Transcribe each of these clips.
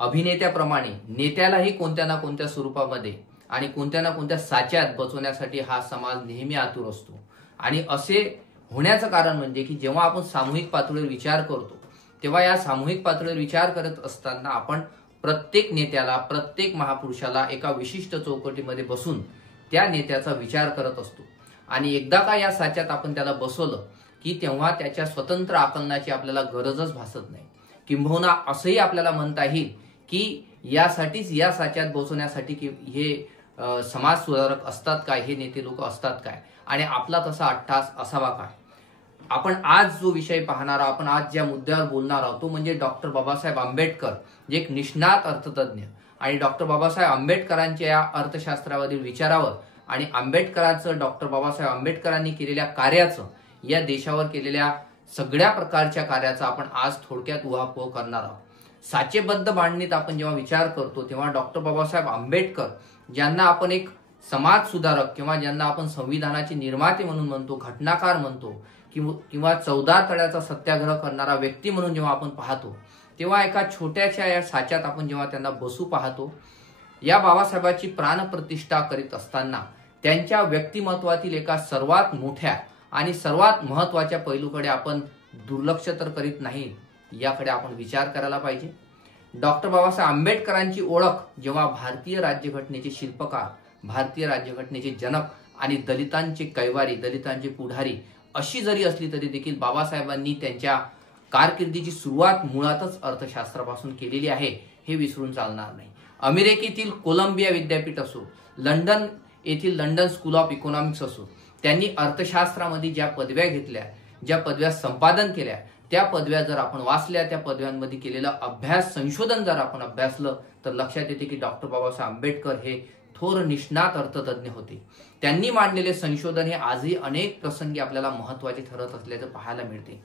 अभिनेत्याप्रमाणे नेत्यालाही कोणत्या ना कोणत्या स्वरूपामध्ये आणि कोणत्या ना कोणत्या साच्यात बसवण्यासाठी हा समाज नेहमी आतुर असतो। आणि असे होण्याचं कारण म्हणजे की जेव्हा आपण सामूहिक पातळीवर विचार करतो तेव्हा या सामूहिक पातळीवर विचार करत असताना आपण प्रत्येक नेत्याला, प्रत्येक महापुरुषाला एका विशिष्ट चौकटीमध्ये बसून त्या नेत्याचा विचार करत असतो। आणि एकदा का या साच्यात आपण त्याला बसवलं की तेव्हा त्याच्या स्वतंत्र आकलनाची आपल्याला गरजच भासत नाही। किंबहुना असंही आपल्याला म्हणता येईल की यासाठीच या साच्यात बसवण्यासाठी की हे समाज सुधारक असतात काय, हे नेते लोक असतात काय, आणि आपला तसा अट्टास असावा काय। आपण आज जो विषय पाहणार आहोत, आपण आज ज्या मुद्द्यावर बोलणार आहोत तो म्हणजे डॉक्टर बाबासाहेब आंबेडकर, जे एक निष्णात अर्थतज्ञ, आणि डॉक्टर बाबासाहेब आंबेडकरांच्या या अर्थशास्त्रावरील विचारावर आणि डॉक्टर बाबासाहेब आंबेडकरांनी केलेल्या कार्याचं, या देशावर केलेल्या सगळ्या प्रकारच्या कार्याचा आपण आज थोडक्यात उहापोह करणार आहोत। साचेबद्ध मांडणीत आपण जेव्हा विचार करतो तेव्हा डॉक्टर बाबासाहेब आंबेडकर, ज्यांना आपण एक समाज सुधारक किंवा ज्यांना आपण संविधानाचे निर्माते म्हणून म्हणतो, घटनाकार म्हणतो, किंवा 14 तळ्याचा सत्याग्रह करणारा व्यक्ती म्हणून जेव्हा आपण पाहतो तेव्हा एका छोट्याशा या साच्यात आपण जेव्हा त्यांना बसू पाहतो, या बाबासाहेबांची प्राणप्रतिष्ठा करीत असताना त्यांच्या व्यक्तिमत्वातील एका सर्वात मोठ्या आणि सर्वात महत्वाच्या पैलूकडे आपण दुर्लक्ष तर करीत नाही, याकडे आपण विचार करायला पाहिजे। डॉक्टर बाबासाहेब आंबेडकरांची ओळख जेव्हा भारतीय राज्यघटनेचे शिल्पकार, भारतीय राज्यघटनेचे जनक आणि दलितांचे कैवारी, दलितांचे पुढारी अशी जरी असली तरी देखील बाबासाहेबांनी त्यांच्या कारकिर्दीची सुरुवात मुळातच अर्थशास्त्रापासून केलेली आहे, हे विसरून चालणार नाही। अमेरिकेतील कोलंबिया विद्यापीठ असो, लंडन येथील लंडन स्कूल ऑफ इकॉनॉमिक्स असो, त्यांनी अर्थशास्त्रामध्ये ज्या पदव्या घेतल्या, ज्या पदव्या संपादन केल्या, त्या पदव्या जर आपण वाचल्या, त्या पदव्यांमध्ये केलेला अभ्यास, संशोधन जर आपण अभ्यासलं तर लक्षात येते की डॉक्टर बाबासाहेब आंबेडकर हे थोर निष्णात अर्थतज्ञ होते। त्यांनी मांडलेले संशोधन हे आजही अनेक प्रसंगी आपल्याला महत्वाचे ठरत असल्याचं पाहायला मिळते।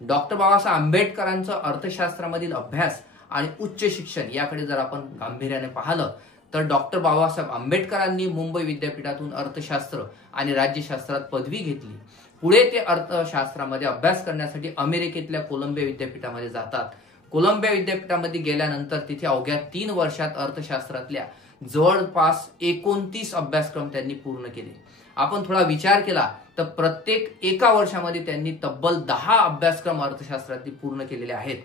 डॉक्टर बाबासाहेब आंबेडकरांचं अर्थशास्त्रामधील अभ्यास आणि उच्च शिक्षण याकडे जर आपण गांभीर्याने पाहिलं तर डॉक्टर बाबासाहेब आंबेडकरांनी मुंबई विद्यापीठातून अर्थशास्त्र आणि राज्यशास्त्रात पदवी घेतली। पुढे ते अर्थशास्त्रामध्ये अभ्यास करण्यासाठी अमेरिकेतल्या कोलंबिया विद्यापीठामध्ये जातात। कोलंबिया विद्यापीठामध्ये गेल्यानंतर तिथे अवघ्या 3 वर्षात अर्थशास्त्रातल्या जवळपास 29 अभ्यासक्रम त्यांनी पूर्ण केले। आपण थोडा विचार केला तर प्रत्येक एका वर्षामध्ये त्यांनी तब्बल 10 अभ्यासक्रम अर्थशास्त्रातील पूर्ण केलेले आहेत।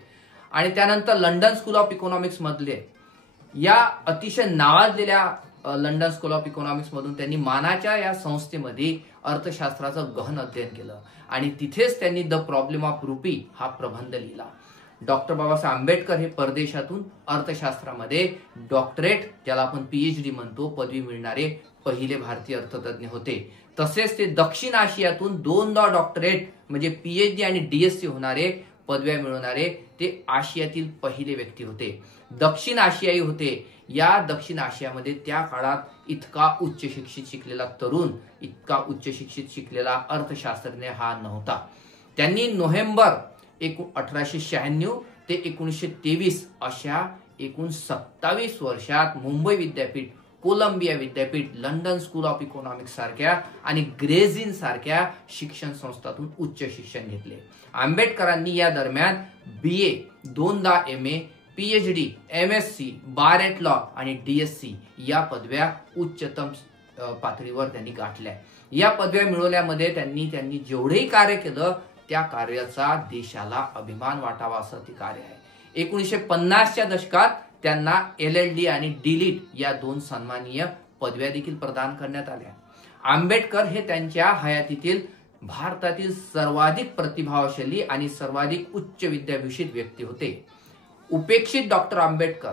आणि त्यानंतर लंडन स्कूल ऑफ इकॉनॉमिक्स मधले या अतिशय नावाजलेल्या लंडन स्कूल ऑफ इकॉनॉमिक्स मधून त्यांनी मानाच्या या संस्थेमध्ये अर्थशास्त्राचं गहन अध्ययन केलं आणि तिथेच त्यांनी द प्रॉब्लेम ऑफ रुपी हा प्रबंध लिहिला। डॉक्टर बाबासाहेब आंबेडकर हे परदेशातून अर्थशास्त्रामध्ये डॉक्टरेट, ज्याला आपण PhD म्हणतो, पदवी मिळणारे पहिले भारतीय अर्थतज्ञ होते। तसेच ते दक्षिण आशियातून 2दा डॉक्टरेट म्हणजे PhD आणि DSc होणारे, पदव्या मिळवणारे ते आशियातील पहिले व्यक्ती होते। दक्षिण आशियाई होते। या दक्षिण आशियामध्ये त्या काळात इतका उच्च शिक्षित शिकलेला तरुण, इतका उच्च शिक्षित शिकलेला अर्थशास्त्रज्ञ हा नव्हता। त्यांनी नोव्हेंबर 1896 ते 1923 अशा एकूण 27 वर्षात मुंबई विद्यापीठ, कोलंबिया विद्यापीठ, लंडन स्कूल ऑफ इकॉनॉमिक्स सारख्या आणि ग्रेझिन सारख्या शिक्षण संस्थांतून उच्च शिक्षण घेतले। आंबेडकरांनी या दरम्यान BA, 2दा MA, PhD, MSc, bar at law आणि DSc या पदव्या उच्चतम पातळीवर त्यांनी गाठल्या। या पदव्या मिळवल्यामध्ये त्यांनी जेवढेही कार्य केलं त्या कार्याचा देशाला अभिमान वाटावा असं ते कार्य आहे। 1950च्या दशकात त्यांना LLD आणि DLIT या 2 सन्माननीय पदव्या देखील प्रदान करण्यात आल्या। आंबेडकर हे त्यांच्या हयातीतील भारतातील सर्वाधिक प्रतिभाशाली आणि सर्वाधिक उच्च विद्याभूषित व्यक्ती होते। उपेक्षित डॉक्टर आंबेडकर,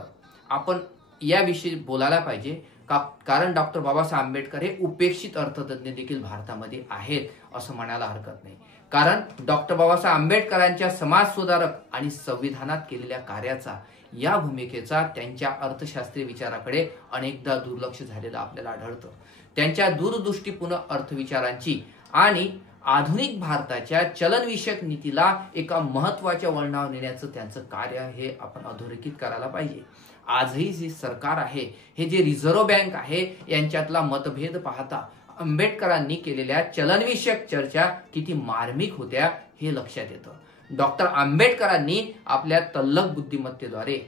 आपण याविषयी बोलायला पाहिजे कारण डॉक्टर बाबासाहेब आंबेडकर हे उपेक्षित अर्थतज्ञ देखील भारतामध्ये आहेत असं म्हणायला हरकत नाही। कारण डॉक्टर बाबासाहेब आंबेडकरांच्या समाज सुधारक आणि संविधानात केलेल्या कार्याचा, या भूमिकेचा त्यांच्या अर्थशास्त्रीय विचाराकडे अनेकदा दुर्लक्ष झालेलं आपल्याला आढळतं। त्यांच्या दूरदृष्टीपूर्ण अर्थविचारांची आणि आधुनिक भारताच्या चलनविषयक नीतीला एका महत्वाच्या वळणावर नेण्याचं त्यांचं कार्य हे आपण अधोरेखित करायला पाहिजे। आजही जे सरकार आहे, हे जे रिझर्व्ह बँक आहे, यांच्यातला मतभेद पाहता आंबेडकरांनी केलेल्या चलनविषयक चर्चा किती मार्मिक होत्या हे लक्षात येतं। डॉक्टर आंबेडकरांनी आपल्या तल्लख बुद्धिमत्तेद्वारे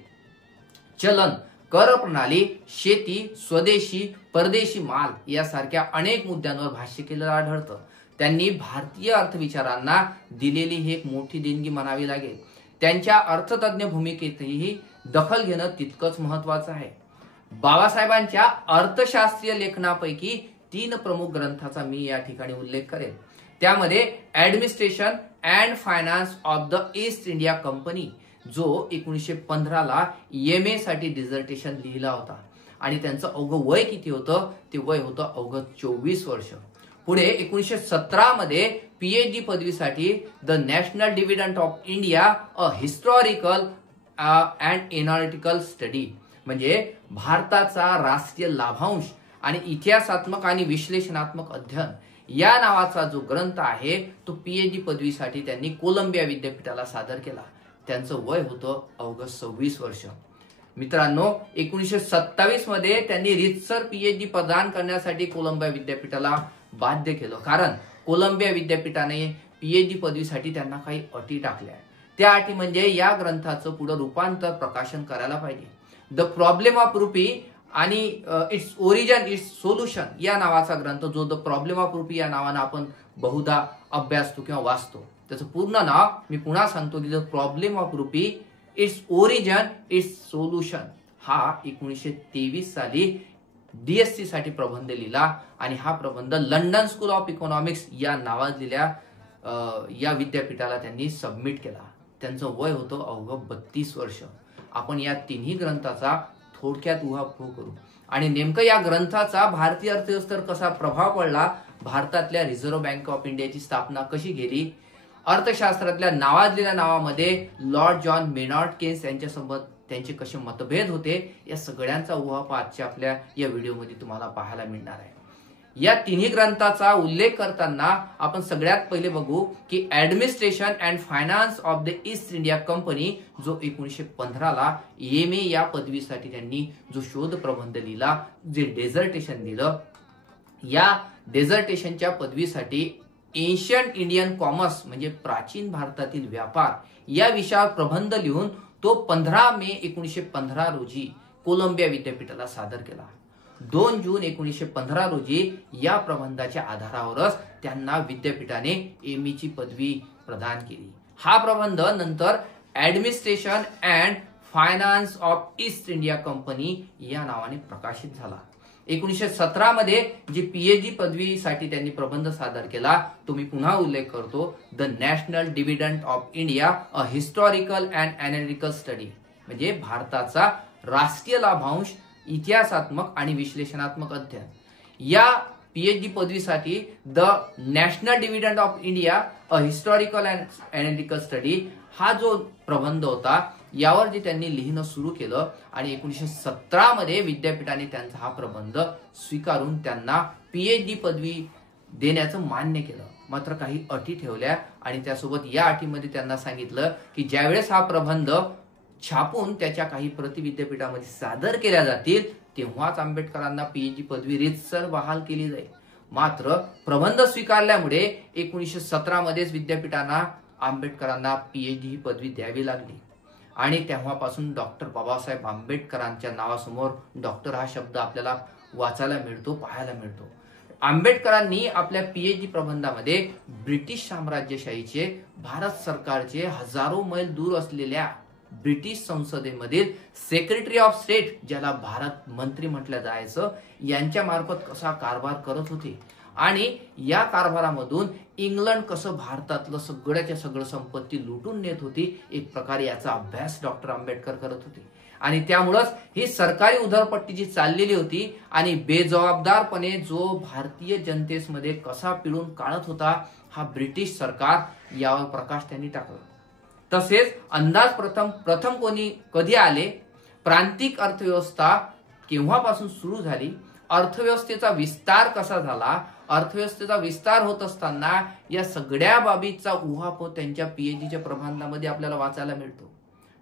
चलन, कर प्रणाली, शेती, स्वदेशी, परदेशी माल यासारख्या अनेक मुद्द्यांवर भाष्य केलेलं आढळतं. त्यांनी भारतीय अर्थविचारांना दिलेली ही एक मोठी देणगी म्हणावी लागेल. त्यांच्या अर्थतज्ञ भूमिकेतही दखल घेणं तितकंच महत्वाचं आहे. बाबासाहेबांच्या अर्थशास्त्रीय लेखनापैकी 3 प्रमुख ग्रंथाचा मी या ठिकाणी उल्लेख करेन. त्यामध्ये administration and finance of the east India company, जो 1915 ला MA साठी डिझर्टेशन लिहिला होता आणि त्यांचं अवघं वय किती होतं? ते वय होतं अवघं 24 वर्ष. पुढे 1917 मध्ये PhD पदवीसाठी the national dividend of India, a historical and analytical study, म्हणजे भारताचा राष्ट्रीय लाभांश आणि इतिहासात्मक आणि विश्लेषणात्मक अध्ययन या नावाचा जो ग्रंथ आहे तो PhD पदवीसाठी त्यांनी कोलंबिया विद्यापीठाला सादर केला. त्यांचं वय होतं अवघं 26 वर्ष. मित्रांनो, 1927 मध्ये त्यांनी रीतसर PhD प्रदान करण्यासाठी कोलंबिया विद्यापीठाला बाध्य केलं, कारण कोलंबिया विद्यापीठाने PhD पदवीसाठी त्यांना काही अटी टाकल्या. त्या अटी म्हणजे या ग्रंथाचं पुढे रूपांतर प्रकाशन करायला पाहिजे. द प्रॉब्लेम ऑफ रुपी आणि इट्स ओरिजिन इट्स सोल्युशन या नावाचा ग्रंथ, जो द प्रॉब्लेम ऑफ रुपी या नावानं आपण बहुधा अभ्यासतो किंवा वाचतो, त्याचं पूर्ण नाव मी पुन्हा सांगतो की the problem of rupee its origin it's solution, हा 1923 साली DSC साठी प्रबंध लिहिला आणि हा प्रबंध लंडन स्कूल ऑफ इकॉनॉमिक्स या नावाजलेल्या या विद्यापीठाला त्यांनी सबमिट केला. त्यांचं वय होतं अवघं 32 वर्ष. आपण या तिन्ही ग्रंथाचा थोडक्यात उहापोह करू आणि नेमकं या ग्रंथाचा भारतीय अर्थव्यवस्थेवर कसा प्रभाव पडला, भारतातल्या रिझर्व्ह बँक ऑफ इंडियाची स्थापना कशी केली, अर्थशास्त्रातल्या नावाजलेल्या नावामध्ये लॉर्ड जॉन मेनॉर्ड केन्स यांच्यासोबत त्यांचे कसे मतभेद होते, या सगळ्यांचा उहापोह आजच्या आपल्या या व्हिडिओमध्ये तुम्हाला पाहायला मिळणार आहे. या तिन्ही ग्रंथाचा उल्लेख करताना आपण सगळ्यात पहिले बघू की administration and finance of the east India company, जो 1915 ला MA या पदवीसाठी त्यांनी जो शोध प्रबंध लिहिला, जे डेझर्टेशन दिलं, या डेझर्टेशनच्या पदवीसाठी एन्शियंट इंडियन कॉमर्स म्हणजे प्राचीन भारतातील व्यापार या विषयावर प्रबंध लिहून तो 15 मे 1915 रोजी कोलंबिया विद्यापीठाला सादर केला. 2 जून 1915 रोजी या प्रबंधाच्या आधारावरच त्यांना विद्यापीठाने MA ची पदवी प्रदान केली. हा प्रबंध नंतर administration and finance of east India company या नावाने प्रकाशित झाला. 1917 मध्ये जी PhD पदवीसाठी त्यांनी प्रबंध सादर केला तो मी पुन्हा उल्लेख करतो, the national dividend of India, a historical and analytical study, म्हणजे भारताचा राष्ट्रीय लाभांश, इतिहासात्मक आणि विश्लेषणात्मक अध्ययन. या PhD पदवीसाठी the national dividend of India, a historical and analytical study हा जो प्रबंध होता यावर जे त्यांनी लिहिणं सुरू केलं आणि 1917 मध्ये विद्यापीठाने त्यांचा हा प्रबंध स्वीकारून त्यांना PhD पदवी देण्याचं मान्य केलं. मात्र काही अटी ठेवल्या आणि त्यासोबत या अटीमध्ये त्यांना सांगितलं की ज्यावेळेस हा प्रबंध छापून त्याच्या काही प्रति विद्यापीठामध्ये सादर केल्या जातील तेव्हाच आंबेडकरांना PhD पदवी रीतसर बहाल केली जाईल. मात्र प्रबंध स्वीकारल्यामुळे 1917 मध्येच विद्यापीठांना आंबेडकरांना PhD ही पदवी द्यावी लागली आणि तेव्हापासून डॉक्टर बाबासाहेब आंबेडकरांच्या नावासमोर डॉक्टर हा शब्द आपल्याला वाचायला मिळतो, पाहायला मिळतो. आंबेडकरांनी आपल्या PhD प्रबंधामध्ये ब्रिटिश साम्राज्यशाहीचे, भारत सरकारचे हजारो मैल दूर असलेल्या ब्रिटिश संसदेमधील सेक्रेटरी ऑफ स्टेट, ज्याला भारत मंत्री म्हटलं जायचं, यांच्या मार्फत कसा कारभार करत होते आणि या कारभारामधून इंग्लंड कसं भारतातलं सगळ्याच्या सगळं संपत्ती लुटून नेत होती, एक प्रकारे याचा अभ्यास डॉक्टर आंबेडकर करत होते. आणि त्यामुळेच ही सरकारी उधळपट्टी जी चाललेली होती आणि बेजबाबदारपणे जो भारतीय जनतेमध्ये कसा पिळून काढत होता हा ब्रिटिश सरकार, यावर प्रकाश त्यांनी टाकला. तसेच अंदाज प्रथम कधी आले, प्रांतिक अर्थव्यवस्था केव्हापासून सुरू झाली, अर्थव्यवस्थेचा विस्तार कसा झाला, अर्थव्यवस्थेचा विस्तार होत असताना या सगळ्या बाबीचा उहापोह त्यांच्या PhDच्या प्रबंधामध्ये आपल्याला वाचायला मिळतो.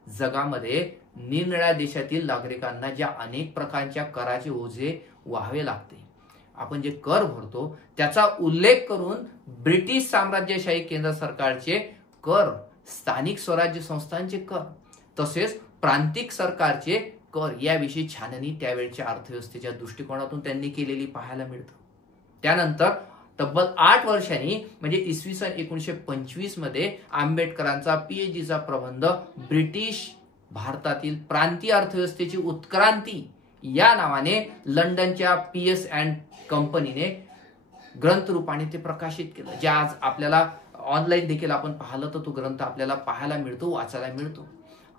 जगामध्ये निरनिराळ्या देशातील नागरिकांना ज्या अनेक प्रकारच्या कराचे ओझे व्हावे लागते, आपण जे कर भरतो त्याचा उल्लेख करून ब्रिटिश साम्राज्यशाही केंद्र सरकारचे कर, स्थानिक स्वराज्य संस्थांचे कर, तसेच प्रांतिक सरकारचे कर याविषयी छाननी त्यावेळच्या अर्थव्यवस्थेच्या दृष्टिकोनातून त्यांनी केलेली पाहायला मिळतं. त्यानंतर तब्बल 8 वर्षांनी म्हणजे इसवी सन 1925 मध्ये आंबेडकरांचा पीएचडीचा प्रबंध ब्रिटिश भारतातील प्रांतीय अर्थव्यवस्थेची उत्क्रांती या नावाने लंडनच्या PS अँड कंपनीने ग्रंथ रूपाने ते प्रकाशित केलं, जे आज आपल्याला ऑनलाईन देखील आपण पाहिलं तर तो ग्रंथ आपल्याला पाहायला मिळतो, वाचायला मिळतो.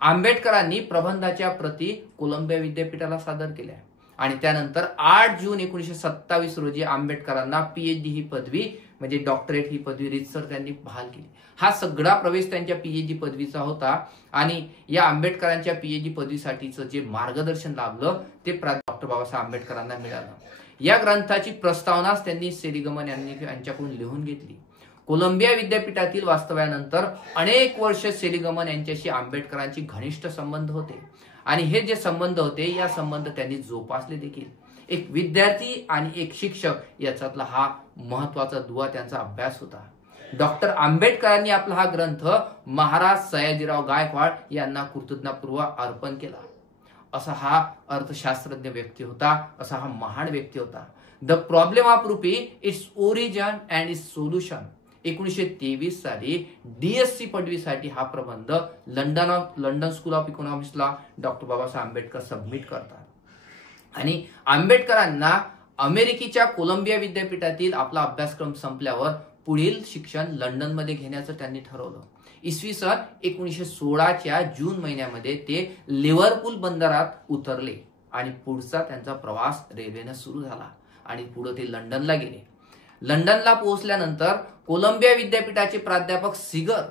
आंबेडकरांनी प्रबंधाच्या प्रती कोलंबिया विद्यापीठाला सादर केल्या आणि त्यानंतर 8 जून 1927 रोजी आंबेडकरांना पीएचडी ही पदवी म्हणजे डॉक्टरेट ही पदवी रीतसर त्यांनी बहाल केली. हा सगळा प्रवेश त्यांच्या पीएचडी पदवीचा होता आणि या आंबेडकरांच्या पीएचडी पदवीसाठीचं जे मार्गदर्शन लाभलं ते डॉक्टर बाबासाहेब आंबेडकरांना मिळालं. या ग्रंथाची प्रस्तावनाच त्यांनी सेलिगमन यांच्याकडून लिहून घेतली. कोलंबिया विद्यापीठातील वास्तव्यानंतर अनेक वर्ष सेलिगमन यांच्याशी आंबेडकरांची घनिष्ठ संबंध होते आणि हे जे संबंध होते या संबंध त्यांनी जोपासले देखील. एक विद्यार्थी आणि एक शिक्षक याच्यातला हा महत्वाचा दुवा त्यांचा अभ्यास होता. डॉक्टर आंबेडकरांनी आपला हा ग्रंथ महाराज सयाजीराव गायकवाड यांना कृतज्ञतापूर्वक अर्पण केला. असा हा अर्थशास्त्रज्ञ व्यक्ती होता, असा हा महान व्यक्ती होता. The problem of rupee, its origin and its solution 1923 साली DSc पदवीसाठी हा प्रबंध लंडन स्कूल ऑफ इकॉनॉमिक्सला डॉक्टर बाबासाहेब आंबेडकर सबमिट करतात आणि आंबेडकरांना अमेरिकेच्या कोलंबिया विद्यापीठातील आपला अभ्यासक्रम संपल्यावर पुढील शिक्षण लंडनमध्ये घेण्याचं त्यांनी ठरवलं. इसवी सन 1916च्या जून महिन्यामध्ये ते लिव्हरपूल बंदरात उतरले आणि पुढचा त्यांचा प्रवास रेल्वेने सुरू झाला आणि पुढे ते लंडनला गेले. लंडनला पोहोचल्यानंतर कोलंबिया विद्यापीठाचे प्राध्यापक सिगर,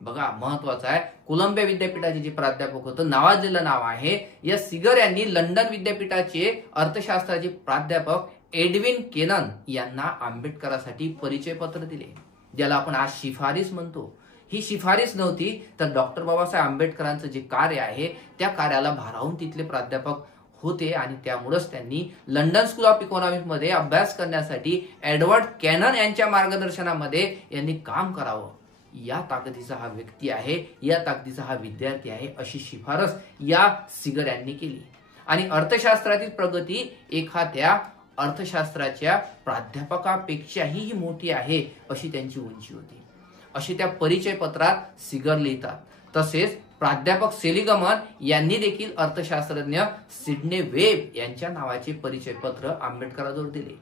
बघा महत्वाचं आहे, कोलंबिया विद्यापीठाचे जे प्राध्यापक होतं नावाजलेलं नाव आहे, या सिगर यांनी लंडन विद्यापीठाचे अर्थशास्त्राचे प्राध्यापक एडविन केनन यांना आंबेडकरांसाठी परिचय पत्र दिले, ज्याला आपण आज शिफारस म्हणतो. ही शिफारस नव्हती तर डॉक्टर बाबासाहेब आंबेडकरांचं जे कार्य आहे त्या कार्याला भारावून तिथले प्राध्यापक होते आणि त्यामुळेच त्यांनी लंडन स्कूल ऑफ इकॉनॉमिक्स मध्ये अभ्यास करण्यासाठी एडवर्ड कॅनन यांच्या मार्गदर्शनामध्ये यांनी काम करावं. या ताकदीचा हा व्यक्ती आहे, या ताकदीचा हा विद्यार्थी आहे अशी शिफारस या सिगर यांनी केली. आणि अर्थशास्त्रातील प्रगती एखाद्या अर्थशास्त्राच्या प्राध्यापकापेक्षाही मोठी आहे अशी त्यांची उंची होती, अशी त्या परिचय पत्रात सिगर लिहितात. तसेच प्राध्यापक सेलिगमन यांनी देखील अर्थशास्त्रज्ञ सिडने वेब यांच्या नावाचे परिचय पत्र आंबेडकरांजवळ दिले.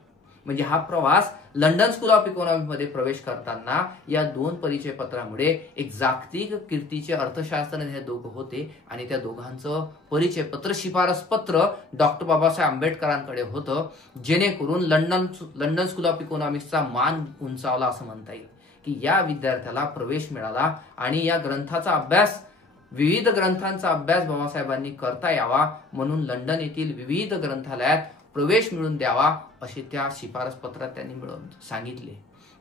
म्हणजे हा प्रवास लंडन स्कूल ऑफ इकॉनॉमिक्स मध्ये प्रवेश करताना या 2 परिचय पत्रामुळे एक जागतिक कीर्तीचे अर्थशास्त्रज्ञ हे दोघं होते आणि त्या दोघांचं परिचय पत्र शिफारस पत्र डॉक्टर बाबासाहेब आंबेडकरांकडे होतं, जेणेकरून लंडन स्कूल ऑफ इकॉनॉमिक्सचा मान उंचावला असं म्हणता येईल की या विद्यार्थ्याला प्रवेश मिळाला आणि या ग्रंथाचा अभ्यास, विविध ग्रंथांचा अभ्यास बाबासाहेबांनी करता यावा म्हणून लंडन येथील विविध ग्रंथालयात प्रवेश मिळवून द्यावा असे त्या शिफारस पत्रात त्यांनी मिळवून सांगितले.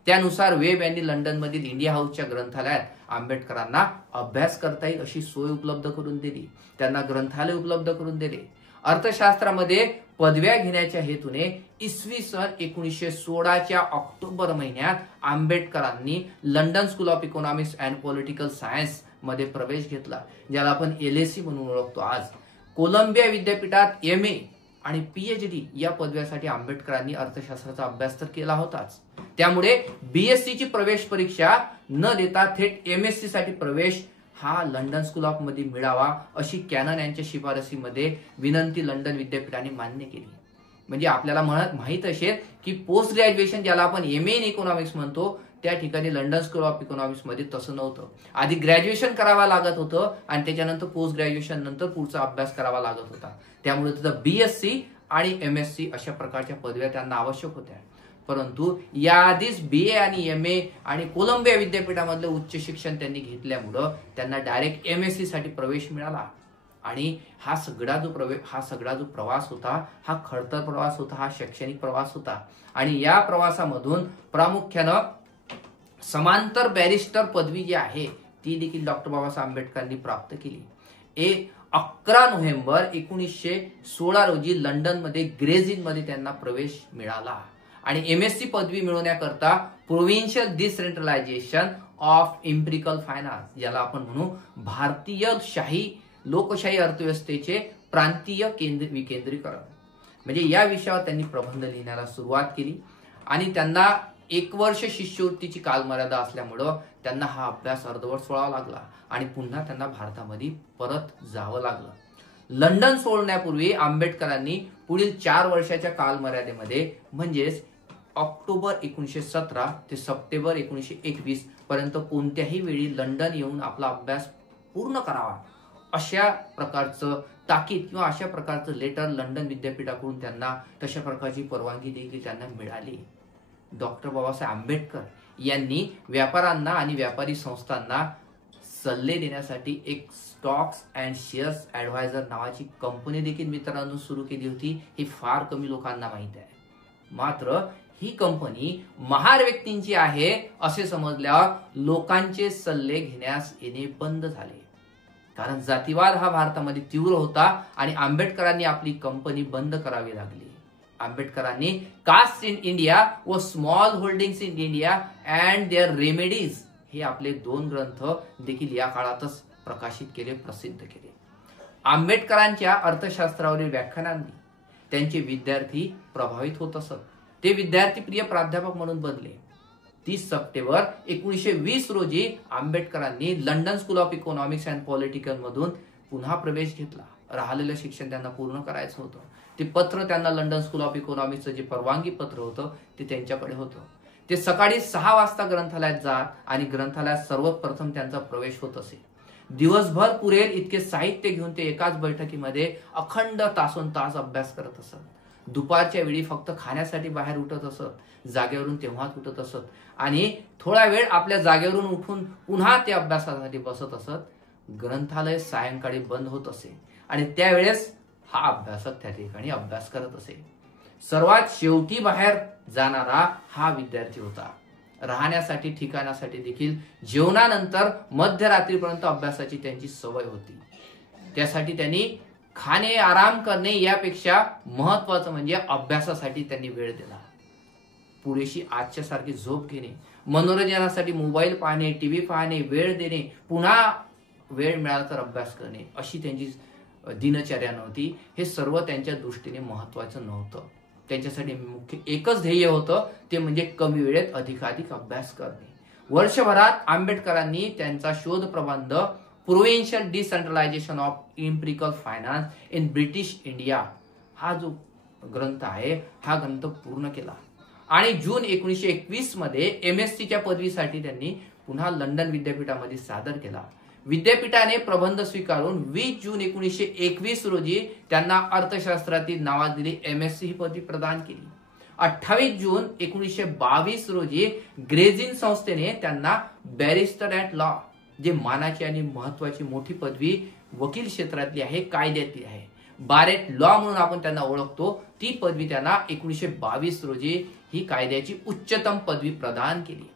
त्यानुसार वेब यांनी लंडनमधील इंडिया हाऊसच्या ग्रंथालयात आंबेडकरांना अभ्यास करता येईल अशी सोय उपलब्ध करून दिली, त्यांना ग्रंथालय उपलब्ध करून दिले. अर्थशास्त्रामध्ये पदव्या घेण्याच्या हेतूने इसवी सन 1916च्या ऑक्टोबर महिन्यात आंबेडकरांनी London school of economics and political science मध्ये प्रवेश घेतला, ज्याला आपण LSE म्हणून ओळखतो आज. कोलंबिया विद्यापीठात MA आणि PhD या पदव्यासाठी आंबेडकरांनी अर्थशास्त्राचा अभ्यास तर केला होताच, त्यामुळे BSc ची प्रवेश परीक्षा न देता थेट MSc साठी प्रवेश हा लंडन स्कूल ऑफ मध्ये मिळावा अशी कॅनन यांच्या शिफारसीमध्ये विनंती लंडन विद्यापीठाने मान्य केली. म्हणजे आपल्याला माहित असेल की पोस्ट ग्रॅज्युएशन ज्याला आपण MA इन इकॉनॉमिक्स म्हणतो त्या ठिकाणी लंडन स्कूल ऑफ इकॉनॉमिक्स मध्ये तसं नव्हतं. आधी ग्रॅज्युएशन करावा लागत होतं आणि त्याच्यानंतर पोस्ट ग्रॅज्युएशन नंतर पुढचा अभ्यास करावा लागत होता. त्यामुळे तिथं BSc आणि MSc अशा प्रकारच्या पदव्या त्यांना आवश्यक होत्या. परंतु याआधीच BA आणि MA आणि कोलंबिया विद्यापीठामधलं उच्च शिक्षण त्यांनी घेतल्यामुळं त्यांना डायरेक्ट MSc साठी प्रवेश मिळाला. आणि हा सगळा जो प्रवास होता हा खडतर प्रवास होता, हा शैक्षणिक प्रवास होता. आणि या प्रवासामधून प्रामुख्यानं समांतर बॅरिस्टर पदवी जी आहे ती देखील डॉक्टर बाबासाहेब आंबेडकरांनी प्राप्त केली. 11 नोव्हेंबर 1916 रोजी लंडन मध्ये ग्रेज इन मध्ये त्यांना प्रवेश मिळाला आणि MSc पदवी मिळवण्याकरता provincial decentralisation of imperial finance, ज्याला आपण म्हणू भारतीय लोकशाही अर्थव्यवस्थेचे प्रांतीय विकेंद्रीकरण, म्हणजे या विषयावर त्यांनी प्रबंध लिहिण्याला सुरुवात केली. आणि त्यांना 1 वर्ष शिष्यवृत्तीची कालमर्यादा असल्यामुळं त्यांना हा अभ्यास अर्धवट सोडावा लागला आणि पुन्हा त्यांना भारतामध्ये परत जावं लागलं. लंडन सोडण्यापूर्वी आंबेडकरांनी पुढील 4 वर्षाच्या कालमर्यादेमध्ये म्हणजेच ऑक्टोबर 1917 ते सप्टेंबर 1921 पर्यंत कोणत्याही वेळी लंडन येऊन आपला अभ्यास पूर्ण करावा अशा प्रकारचं ताकीद किंवा अशा प्रकारचं लेटर लंडन विद्यापीठाकडून त्यांना तशा प्रकारची परवानगी देखील त्यांना मिळाली. डॉक्टर बाबासाहेब आंबेडकर यांनी व्यापाऱ्यांना आणि व्यापारी संस्थांना सल्ले देण्यासाठी एक स्टॉक्स अँड शेअर्स ॲडवायझर नावाची कंपनी देखील मित्रांनो सुरू केली होती. हे फार कमी लोकांना माहित आहे. मात्र ही कंपनी महार व्यक्तींची आहे असे समजल्यावर लोकांचे सल्ले घेण्यास येणे बंद झाले, कारण जातीवाद हा भारतामध्ये तीव्र होता आणि आंबेडकरांनी आपली कंपनी बंद करावी लागली. आंबेडकरांनी कास्ट इन इंडिया व small holdings in India and their remedies हे आपले 2 ग्रंथ देखील या काळातच प्रकाशित केले, प्रसिद्ध केले. आंबेडकरांच्या अर्थशास्त्रावरील व्याख्यानांनी त्यांचे विद्यार्थी प्रभावित होत असत. ते विद्यार्थी प्रिय प्राध्यापक म्हणून बनले. 30 सप्टेंबर 1920 रोजी आंबेडकरांनी London school of economics and political मधून पुन्हा प्रवेश घेतला. राहिलेलं शिक्षण त्यांना पूर्ण करायचं होतं. ते पत्र त्यांना लंडन स्कूल ऑफ इकॉनॉमिक्सचं जे परवानगी पत्र होतं ते त्यांच्याकडे होतं. ते सकाळी 6 वाजता ग्रंथालयात जात आणि ग्रंथालयात सर्वप्रथम त्यांचा प्रवेश होत असे. दिवसभर पुरेल इतके साहित्य घेऊन ते एकाच बैठकीमध्ये अखंड तासोनतास अभ्यास करत असत. दुपारच्या वेळी फक्त खाण्यासाठी बाहेर उठत असत. जागेवरून तेव्हाच उठत असत आणि थोडा वेळ आपल्या जागेवरून उठून पुन्हा ते अभ्यासासाठी बसत असत. ग्रंथालय सायंकाळी बंद होत असे आणि त्यावेळेस हा अभ्यासक त्या ठिकाणी अभ्यास करत असे. सर्वात शेवटी बाहेर जाणारा हा विद्यार्थी होता. राहण्यासाठी ठिकाणासाठी देखील जेवणानंतर मध्यरात्रीपर्यंत अभ्यासाची त्यांची सवय होती. त्यासाठी त्यांनी खाणे आराम करणे यापेक्षा महत्वाचं म्हणजे अभ्यासासाठी त्यांनी वेळ दिला. पुरेशी आजच्या सारखी झोप घेणे, मनोरंजनासाठी मोबाईल पाहणे, टीव्ही पाहणे, वेळ देणे, पुन्हा वेळ मिळाला तर अभ्यास करणे अशी त्यांची दिनचर्या नव्हती. हे सर्व त्यांच्या दृष्टीने महत्वाचं नव्हतं. त्यांच्यासाठी मुख्य एकच ध्येय होतं, ते म्हणजे कमी वेळेत अधिकाधिक अभ्यास करणे. वर्षभरात आंबेडकरांनी त्यांचा शोध प्रबंध provincial decentralisation of imperial finance in British India हा जो ग्रंथ आहे हा ग्रंथ पूर्ण केला आणि जून 1921 मध्ये MSc पदवीसाठी त्यांनी पुन्हा लंडन विद्यापीठामध्ये सादर केला. विद्यापीठाने प्रबंध स्वीकारून 20 जून 1921 रोजी त्यांना अर्थशास्त्रातील नावाजलेली MSc ही पदवी प्रदान केली. 28 जून 1922 रोजी ग्रेझिन संस्थेने त्यांना बॅरिस्टर ॲट लॉ, जे मानाची आणि महत्वाची मोठी पदवी वकील क्षेत्रातली आहे, कायद्यातली आहे, बार ॲट लॉ म्हणून आपण त्यांना ओळखतो, ती पदवी त्यांना 1922 रोजी ही कायद्याची उच्चतम पदवी प्रदान केली.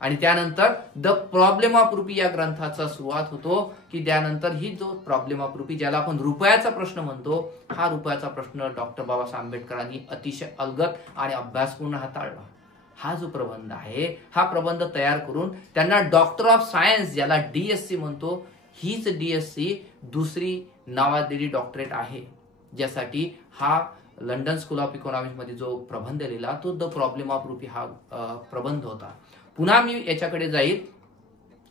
आणि त्यानंतर द प्रॉब्लेम ऑफ रुपी या ग्रंथाचा सुरुवात होतो की त्यानंतर ही जो प्रॉब्लेम ऑफ रुपी ज्याला आपण रुपयाचा प्रश्न म्हणतो, हा रुपयाचा प्रश्न डॉक्टर बाबासाहेब आंबेडकरांनी अतिशय अलगद आणि अभ्यासपूर्ण हाताळला. हा जो प्रबंध आहे हा प्रबंध तयार करून त्यांना डॉक्टर ऑफ सायन्स ज्याला DSc म्हणतो, हीच DSc दुसरी नावाजलेली डॉक्टरेट आहे, ज्यासाठी हा लंडन स्कूल ऑफ इकॉनॉमिक्स मध्ये जो प्रबंध लिहिला तो द प्रॉब्लेम ऑफ रुपी हा प्रबंध होता. पुन्हा मी याच्याकडे जाईल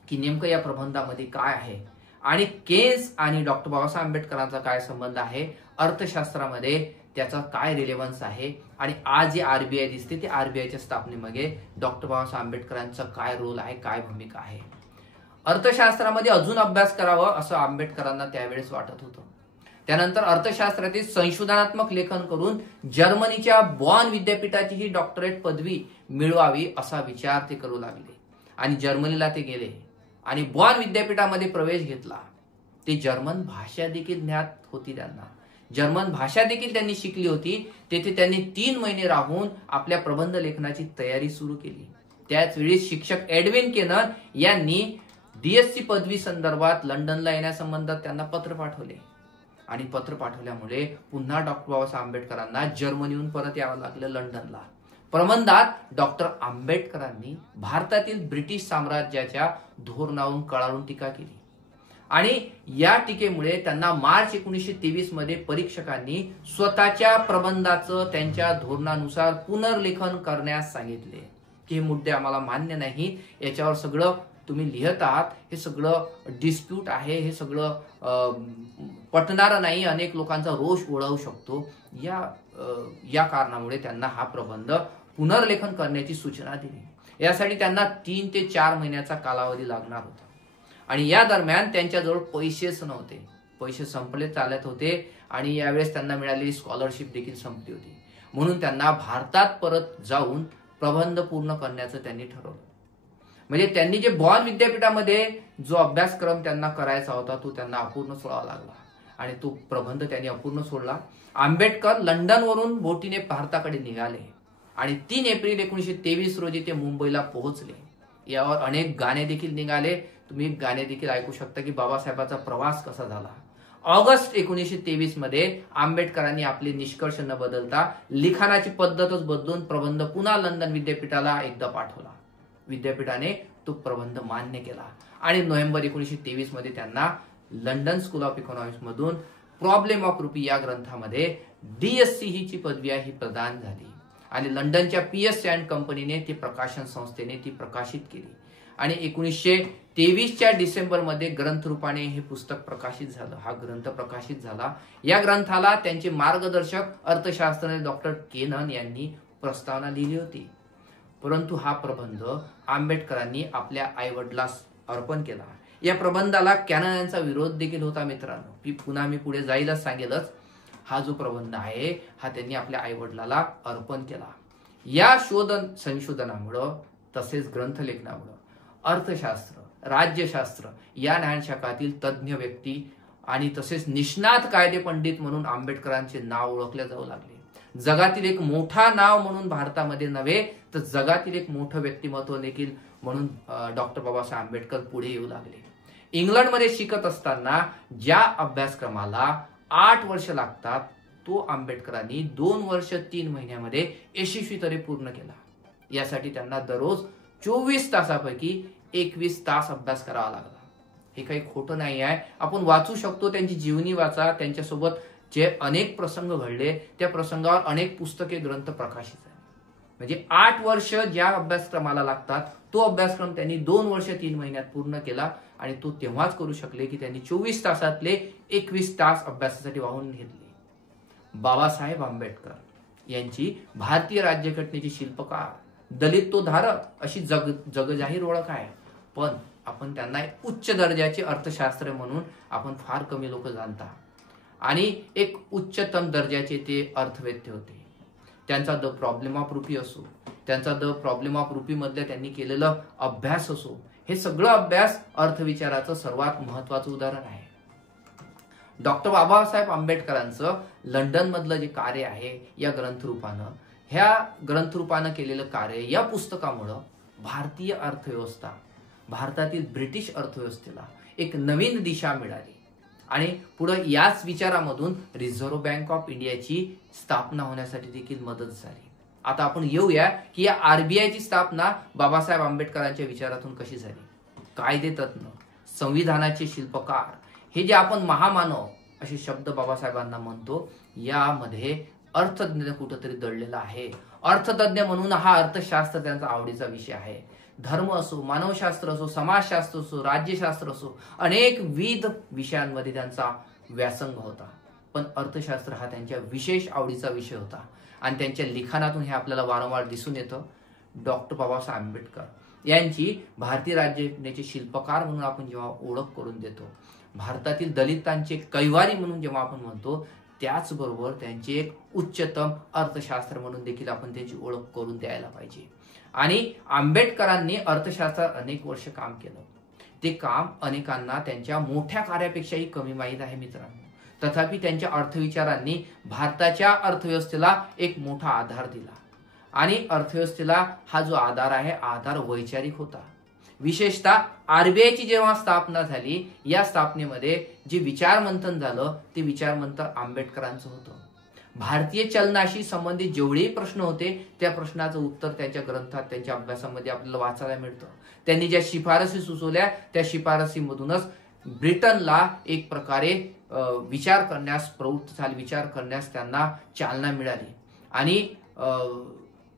की नेमकं या प्रबंधामध्ये काय आहे आणि केन्स आणि डॉक्टर बाबासाहेब आंबेडकरांचा काय संबंध आहे, अर्थशास्त्रामध्ये त्याचा काय रिलेव्हन्स आहे आणि आज जे RBI दिसते ते RBIच्या स्थापनेमध्ये डॉक्टर बाबासाहेब आंबेडकरांचा काय रोल आहे, काय भूमिका आहे. अर्थशास्त्रामध्ये अजून अभ्यास करावा असं आंबेडकरांना त्यावेळेस वाटत होतं. त्यानंतर अर्थशास्त्रातील संशोधनात्मक लेखन करून जर्मनीच्या बॉन विद्यापीठाची ही डॉक्टरेट पदवी मिळवावी असा विचार ते करू लागले आणि जर्मनीला ते गेले आणि बॉन विद्यापीठामध्ये प्रवेश घेतला. ते जर्मन भाषा देखील ज्ञात होती त्यांना, जर्मन भाषा देखील त्यांनी शिकली होती. तेथे त्यांनी 3 महिने राहून आपल्या प्रबंध लेखनाची तयारी सुरू केली. त्याच वेळी शिक्षक एडविन केनर यांनी DSc पदवी संदर्भात लंडनला येण्यासंबंधात त्यांना पत्र पाठवले आणि पत्र पाठवल्यामुळे पुन्हा डॉक्टर बाबासाहेब आंबेडकरांना जर्मनीहून परत यावं लागलं लंडनला. प्रबंधात डॉक्टर आंबेडकरांनी भारतातील ब्रिटिश साम्राज्याच्या धोरणावरून कळावून टीका केली आणि या टीकेमुळे त्यांना मार्च 1923 मध्ये परीक्षकांनी स्वतःच्या प्रबंधाचं त्यांच्या धोरणानुसार पुनर्लेखन करण्यास सांगितले की हे मुद्दे आम्हाला मान्य नाही, याच्यावर सगळं तुम्ही लिहत आहात, हे सगळं डिस्प्यूट आहे, हे सगळं पटणारं नाही, अनेक लोकांचा रोष ओढवू शकतो. या कारणामुळे त्यांना हा प्रबंध पुनर्लेखन करण्याची सूचना दिली. यासाठी त्यांना 3 ते 4 महिन्याचा कालावधी लागणार होता आणि या दरम्यान त्यांच्याजवळ पैसेच नव्हते. पैसे संपले चालत होते आणि यावेळेस त्यांना मिळालेली स्कॉलरशिप देखील संपली होती. म्हणून त्यांना भारतात परत जाऊन प्रबंध पूर्ण करण्याचं त्यांनी ठरवलं. म्हणजे त्यांनी जे बॉन विद्यापीठामध्ये जो अभ्यासक्रम त्यांना करायचा होता तो त्यांना अपूर्ण सोडावा लागला आणि तो प्रबंध त्यांनी अपूर्ण सोडला. आंबेडकर लंडनवरून बोटीने भारताकडे निघाले आणि 3 एप्रिल 1923 रोजी ते मुंबईला पोहोचले. यावर अनेक गाणे देखील निघाले. तुम्ही गाणे देखील ऐकू शकता की बाबासाहेबांचा प्रवास कसा झाला. ऑगस्ट 1923 मध्ये आंबेडकरांनी आपले निष्कर्ष न बदलता लिखाणाची पद्धतच बदलून प्रबंध पुन्हा लंडन विद्यापीठाला एकदा पाठवला. विद्यापीठाने तो प्रबंध मान्य केला आणि नोव्हेंबर 1923 मध्ये त्यांना लंडन स्कूल ऑफ इकॉनॉमिक्स मधून प्रॉब्लेम ऑफ रुपी या ग्रंथामध्ये DSc ही ची पदवी ही प्रदान झाली आणि लंडनच्या PS अँड कंपनीने ती प्रकाशन संस्थेने ती प्रकाशित केली आणि 1923च्या डिसेंबरमध्ये ग्रंथरूपाने हे पुस्तक प्रकाशित झालं. हा ग्रंथ प्रकाशित झाला. या ग्रंथाला त्यांचे मार्गदर्शक अर्थशास्त्रज्ञ डॉक्टर केनन यांनी प्रस्तावना लिहिली होती. परंतु हा प्रबंध आंबेडकरांनी आपल्या आईवडिलांस अर्पण केला. या प्रबंधाला कॅनन यांचा विरोध देखील होता. मित्रांनो, पुन्हा मी पुढे जाईलच सांगेलच. हा जो प्रबंध आहे हा त्यांनी आपल्या आईवडिलाला अर्पण केला. या संशोधनामुळं तसेच ग्रंथलेखनामुळं अर्थशास्त्र, राज्यशास्त्र या ज्ञानशाखातील तज्ज्ञ व्यक्ती आणि तसेच निष्णात कायदे पंडित म्हणून आंबेडकरांचे नाव ओळखले जाऊ लागले. जगातील एक मोठा नाव म्हणून भारतामध्ये नव्हे तर जगातील एक मोठं व्यक्तिमत्व देखील म्हणून डॉक्टर बाबासाहेब आंबेडकर पुढे येऊ लागले. इंग्लंडमध्ये शिकत असताना ज्या अभ्यासक्रमाला 8 वर्ष लागतात तो आंबेडकरांनी 2 वर्ष 3 महिन्यामध्ये यशस्वीपणे पूर्ण केला. यासाठी त्यांना दररोज 24 तासापैकी 21 तास अभ्यास करावा लागला. हे काही खोटं नाही आहे. आपण वाचू शकतो, त्यांची जीवनी वाचा. त्यांच्यासोबत जे अनेक प्रसंग घडले त्या प्रसंगावर अनेक पुस्तके, ग्रंथ प्रकाशित झाले. म्हणजे 8 वर्ष ज्या अभ्यासक्रमाला लागतात तो अभ्यासक्रम त्यांनी 2 वर्ष 3 महिन्यात पूर्ण केला आणि तो तेव्हाच करू शकले की त्यांनी 24 तासातले 21 तास अभ्यासासाठी वाहून घेतले. बाबासाहेब आंबेडकर यांची भारतीय राज्यघटनेची शिल्पकार, दलितोद्धारक अशी जगजाहीर ओळख आहे. पण आपण त्यांना उच्च दर्जाचे अर्थशास्त्र म्हणून आपण फार कमी लोक जाणता आणि एक उच्चतम दर्जाचे ते अर्थवेत्ते होते. त्यांचा द प्रॉब्लेम ऑफ रुपी असो, त्यांचा द प्रॉब्लेम ऑफ रुपी मधल्या त्यांनी केलेला अभ्यास असो, हे सगळं अभ्यास अर्थविचाराचं सर्वात महत्वाचं उदाहरण आहे. डॉक्टर बाबासाहेब आंबेडकरांचं लंडन मधलं जे कार्य आहे या ग्रंथरूपानं, ह्या ग्रंथरूपानं केलेलं कार्य, या पुस्तकामुळं भारतीय अर्थव्यवस्था, भारतातील ब्रिटिश अर्थव्यवस्थेला एक नवीन दिशा मिळाली आणि पुढे याच विचारामधून रिझर्व्ह बँक ऑफ इंडियाची स्थापना होण्यासाठी देखील मदत झाली. आता आपण येऊया की या RBIची स्थापना बाबासाहेब आंबेडकरांच्या विचारातून कशी झाली. कायदेतज्ञ, संविधानाचे शिल्पकार, हे जे आपण महामानव असे शब्द बाबासाहेबांना म्हणतो, यामध्ये अर्थज्ञ कुठेतरी दडलेला आहे. अर्थतज्ञ म्हणून हा अर्थशास्त्र त्यांचा आवडीचा विषय आहे. धर्म असो, मानवशास्त्र असो, समाजशास्त्र असो, राज्यशास्त्र असो, अनेक विविध विषयांमध्ये त्यांचा व्यासंग होता. पण अर्थशास्त्र हा त्यांच्या विशेष आवडीचा विषय होता आणि त्यांच्या लिखाणातून हे आपल्याला वारंवार दिसून येतं. डॉक्टर बाबासाहेब आंबेडकर यांची भारतीय राज्यघटनेचे शिल्पकार म्हणून आपण जेव्हा ओळख करून देतो, भारतातील दलितांचे कैवारी म्हणून जेव्हा आपण म्हणतो, त्याचबरोबर त्यांचे एक उच्चतम अर्थशास्त्र म्हणून देखील आपण त्याची ओळख करून द्यायला पाहिजे. आणि आंबेडकरांनी अर्थशास्त्रात अनेक वर्ष काम केलं. ते काम अनेकांना त्यांच्या मोठ्या कार्यापेक्षाही कमी माहीत आहे मित्रांनो. तथापि त्यांच्या अर्थविचारांनी भारताच्या अर्थव्यवस्थेला एक मोठा आधार दिला आणि अर्थव्यवस्थेला हा जो आधार आहे, आधार वैचारिक होता. विशेषतः RBIची जेव्हा स्थापना झाली, या स्थापनेमध्ये जे विचारमंथन झालं ते विचारमंथन आंबेडकरांचं होतं. भारतीय चलनाशी संबंधित जेवढेही प्रश्न होते त्या प्रश्नाचं उत्तर त्यांच्या ग्रंथात, त्यांच्या अभ्यासामध्ये आपल्याला वाचायला मिळतं. त्यांनी ज्या शिफारसी सुचवल्या त्या शिफारसीमधूनच ब्रिटनला एक प्रकारे विचार करण्यास प्रवृत्त झाले, विचार करण्यास त्यांना चालना मिळाली आणि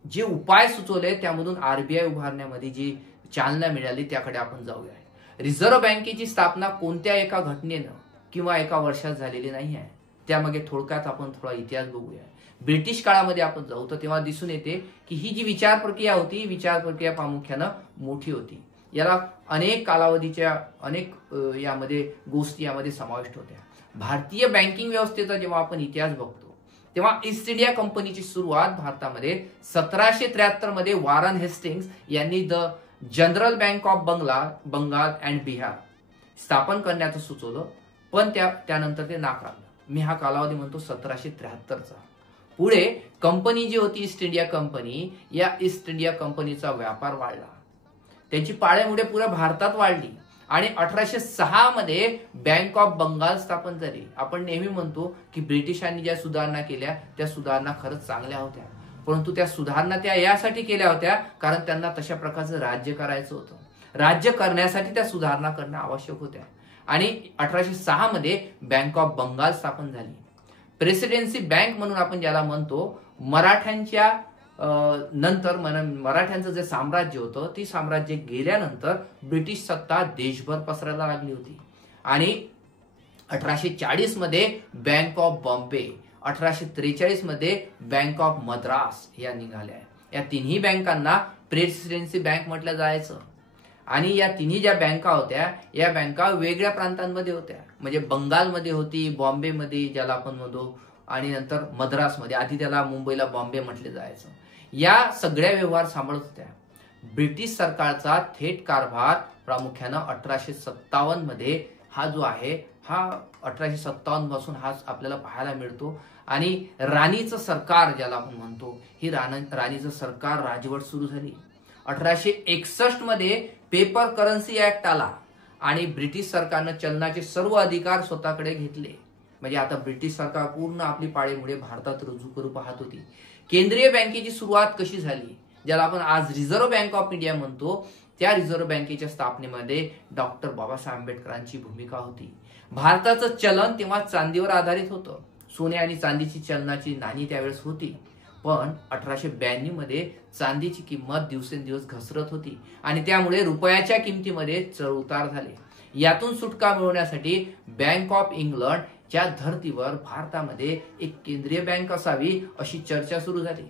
जे उपाय सुचवले त्यामधून आरबीआय उभारण्यामध्ये जी चालना मिळाली त्याकडे आपण जाऊया. रिझर्व्ह बँकेची स्थापना कोणत्या एका घटनेनं किंवा एका वर्षात झालेली नाही आहे. त्यामागे थोडक्यात आपण थोडा इतिहास बघूया. ब्रिटिश काळामध्ये आपण जाऊ तर तेव्हा दिसून येते की ही जी विचार प्रक्रिया होती, ही विचार प्रक्रिया प्रामुख्यानं मोठी होती. याला अनेक कालावधीच्या अनेक यामध्ये गोष्टी यामध्ये समाविष्ट होत्या. भारतीय बँकिंग व्यवस्थेचा जेव्हा आपण इतिहास बघतो तेव्हा ईस्ट इंडिया कंपनीची सुरुवात भारतामध्ये 1773 मध्ये वॉरन हेस्टिंग्स यांनी the General Bank of Bengal and Bihar स्थापन करण्याचं सुचवलं, पण त्यानंतर ते नाकारलं. मी हा कालावधी म्हणतो 1773चा. पुढे कंपनी जी होती ईस्ट इंडिया कंपनी, या ईस्ट इंडिया कंपनीचा व्यापार वाढला, त्यांची पाळेमुळे पुऱ्या भारतात वाढली आणि 1806 मध्ये बँक ऑफ बंगाल स्थापन झाली. आपण नेहमी म्हणतो की ब्रिटिशांनी ज्या सुधारणा केल्या त्या सुधारणा खरंच चांगल्या होत्या, परंतु त्या सुधारणा त्या यासाठी केल्या होत्या कारण त्यांना तशा प्रकारचं राज्य करायचं होतं. राज्य करण्यासाठी त्या सुधारणा करणं आवश्यक होत्या आणि 1806 मध्ये बँक ऑफ बंगाल स्थापन झाली. प्रेसिडेन्सी बँक म्हणून आपण ज्याला म्हणतो, मराठ्यांच्या नंतर मराठ्यांचं जे साम्राज्य होतं ती साम्राज्य गेल्यानंतर ब्रिटिश सत्ता देशभर पसरायला लागली होती आणि 1840 मध्ये बँक ऑफ बॉम्बे, 1843 मध्ये बँक ऑफ मद्रास या निघाल्या. या तिन्ही बँकांना प्रेसिडेन्सी बँक म्हटलं जायचं आणि या तिन्ही ज्या बँका होत्या या बँका वेगळ्या प्रांतांमध्ये होत्या. म्हणजे बंगालमध्ये होती, बॉम्बेमध्ये ज्याला आपण म्हणतो, आणि नंतर मद्रासमध्ये. आधी त्याला मुंबईला बॉम्बे म्हटले जायचं. या सगळ्या व्यवहार सांभाळत होत्या. ब्रिटिश सरकारचा थेट कारभार प्रामुख्यानं 1857 मध्ये हा जो आहे हा 1857 पासून हा आपल्याला पाहायला मिळतो आणि राणीचं सरकार ज्याला आपण म्हणतो, ही राणीचं सरकार राजवट सुरू झाली. 1861 मध्ये पेपर करन्सी ऍक्ट आला आणि ब्रिटिश सरकारनं चलनाचे सर्व अधिकार स्वतःकडे घेतले. म्हणजे आता ब्रिटिश सरकार पूर्ण आपली पाळेमुळे भारतात रुजू करू पाहत होती. केंद्रीय बँकेची सुरुवात कशी झाली, ज्याला आपण आज रिझर्व्ह बँक ऑफ इंडिया म्हणतो, त्या रिझर्व्ह बँकेच्या स्थापनेमध्ये डॉक्टर बाबासाहेब आंबेडकरांची भूमिका होती. भारताचं चलन तेव्हा चांदीवर आधारित होतं. सोने आणि चांदीची चलनाची नाणी त्यावेळेस होती, पण 1892 मध्ये चांदीची किंमत दिवसेंदिवस घसरत होती आणि त्यामुळे रुपयाच्या किमतीमध्ये चढ उतार झाले. यातून सुटका मिळवण्यासाठी बँक ऑफ इंग्लंडच्या धर्तीवर भारतामध्ये एक केंद्रीय बँक असावी अशी चर्चा सुरू झाली.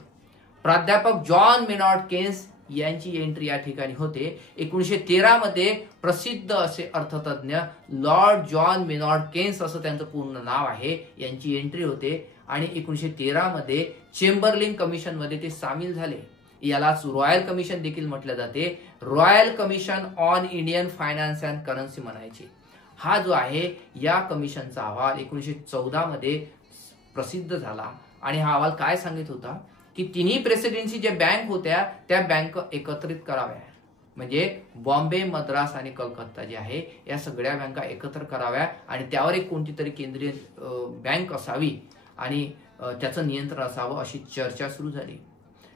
प्राध्यापक जॉन मेनॉर्ड केन्स यांची एंट्री या ठिकाणी होते. 1913 मध्ये प्रसिद्ध असे अर्थतज्ञ लॉर्ड जॉन मेनॉर्ड केन्स असं त्यांचं पूर्ण नाव आहे, यांची एंट्री होते आणि 1913 मध्ये चेंबरलिन कमिशन मध्ये ते सामील झाले. यालाच रॉयल कमिशन देखील म्हटले जाते. Royal commission on Indian finance and currency म्हणायचे. हा जो आहे या कमिशनचा अहवाल 1914 मध्ये प्रसिद्ध झाला आणि हा अहवाल काय सांगित होता की तिन्ही प्रेसिडेन्सी ज्या बँक होत्या त्या बँक एकत्रित कराव्या. म्हणजे बॉम्बे, मद्रास आणि कलकत्ता जे आहे या सगळ्या बँका एकत्र कराव्या आणि त्यावर एक कोणती तरी केंद्रीय बँक असावी आणि त्याचं नियंत्रण असावं अशी चर्चा सुरू झाली.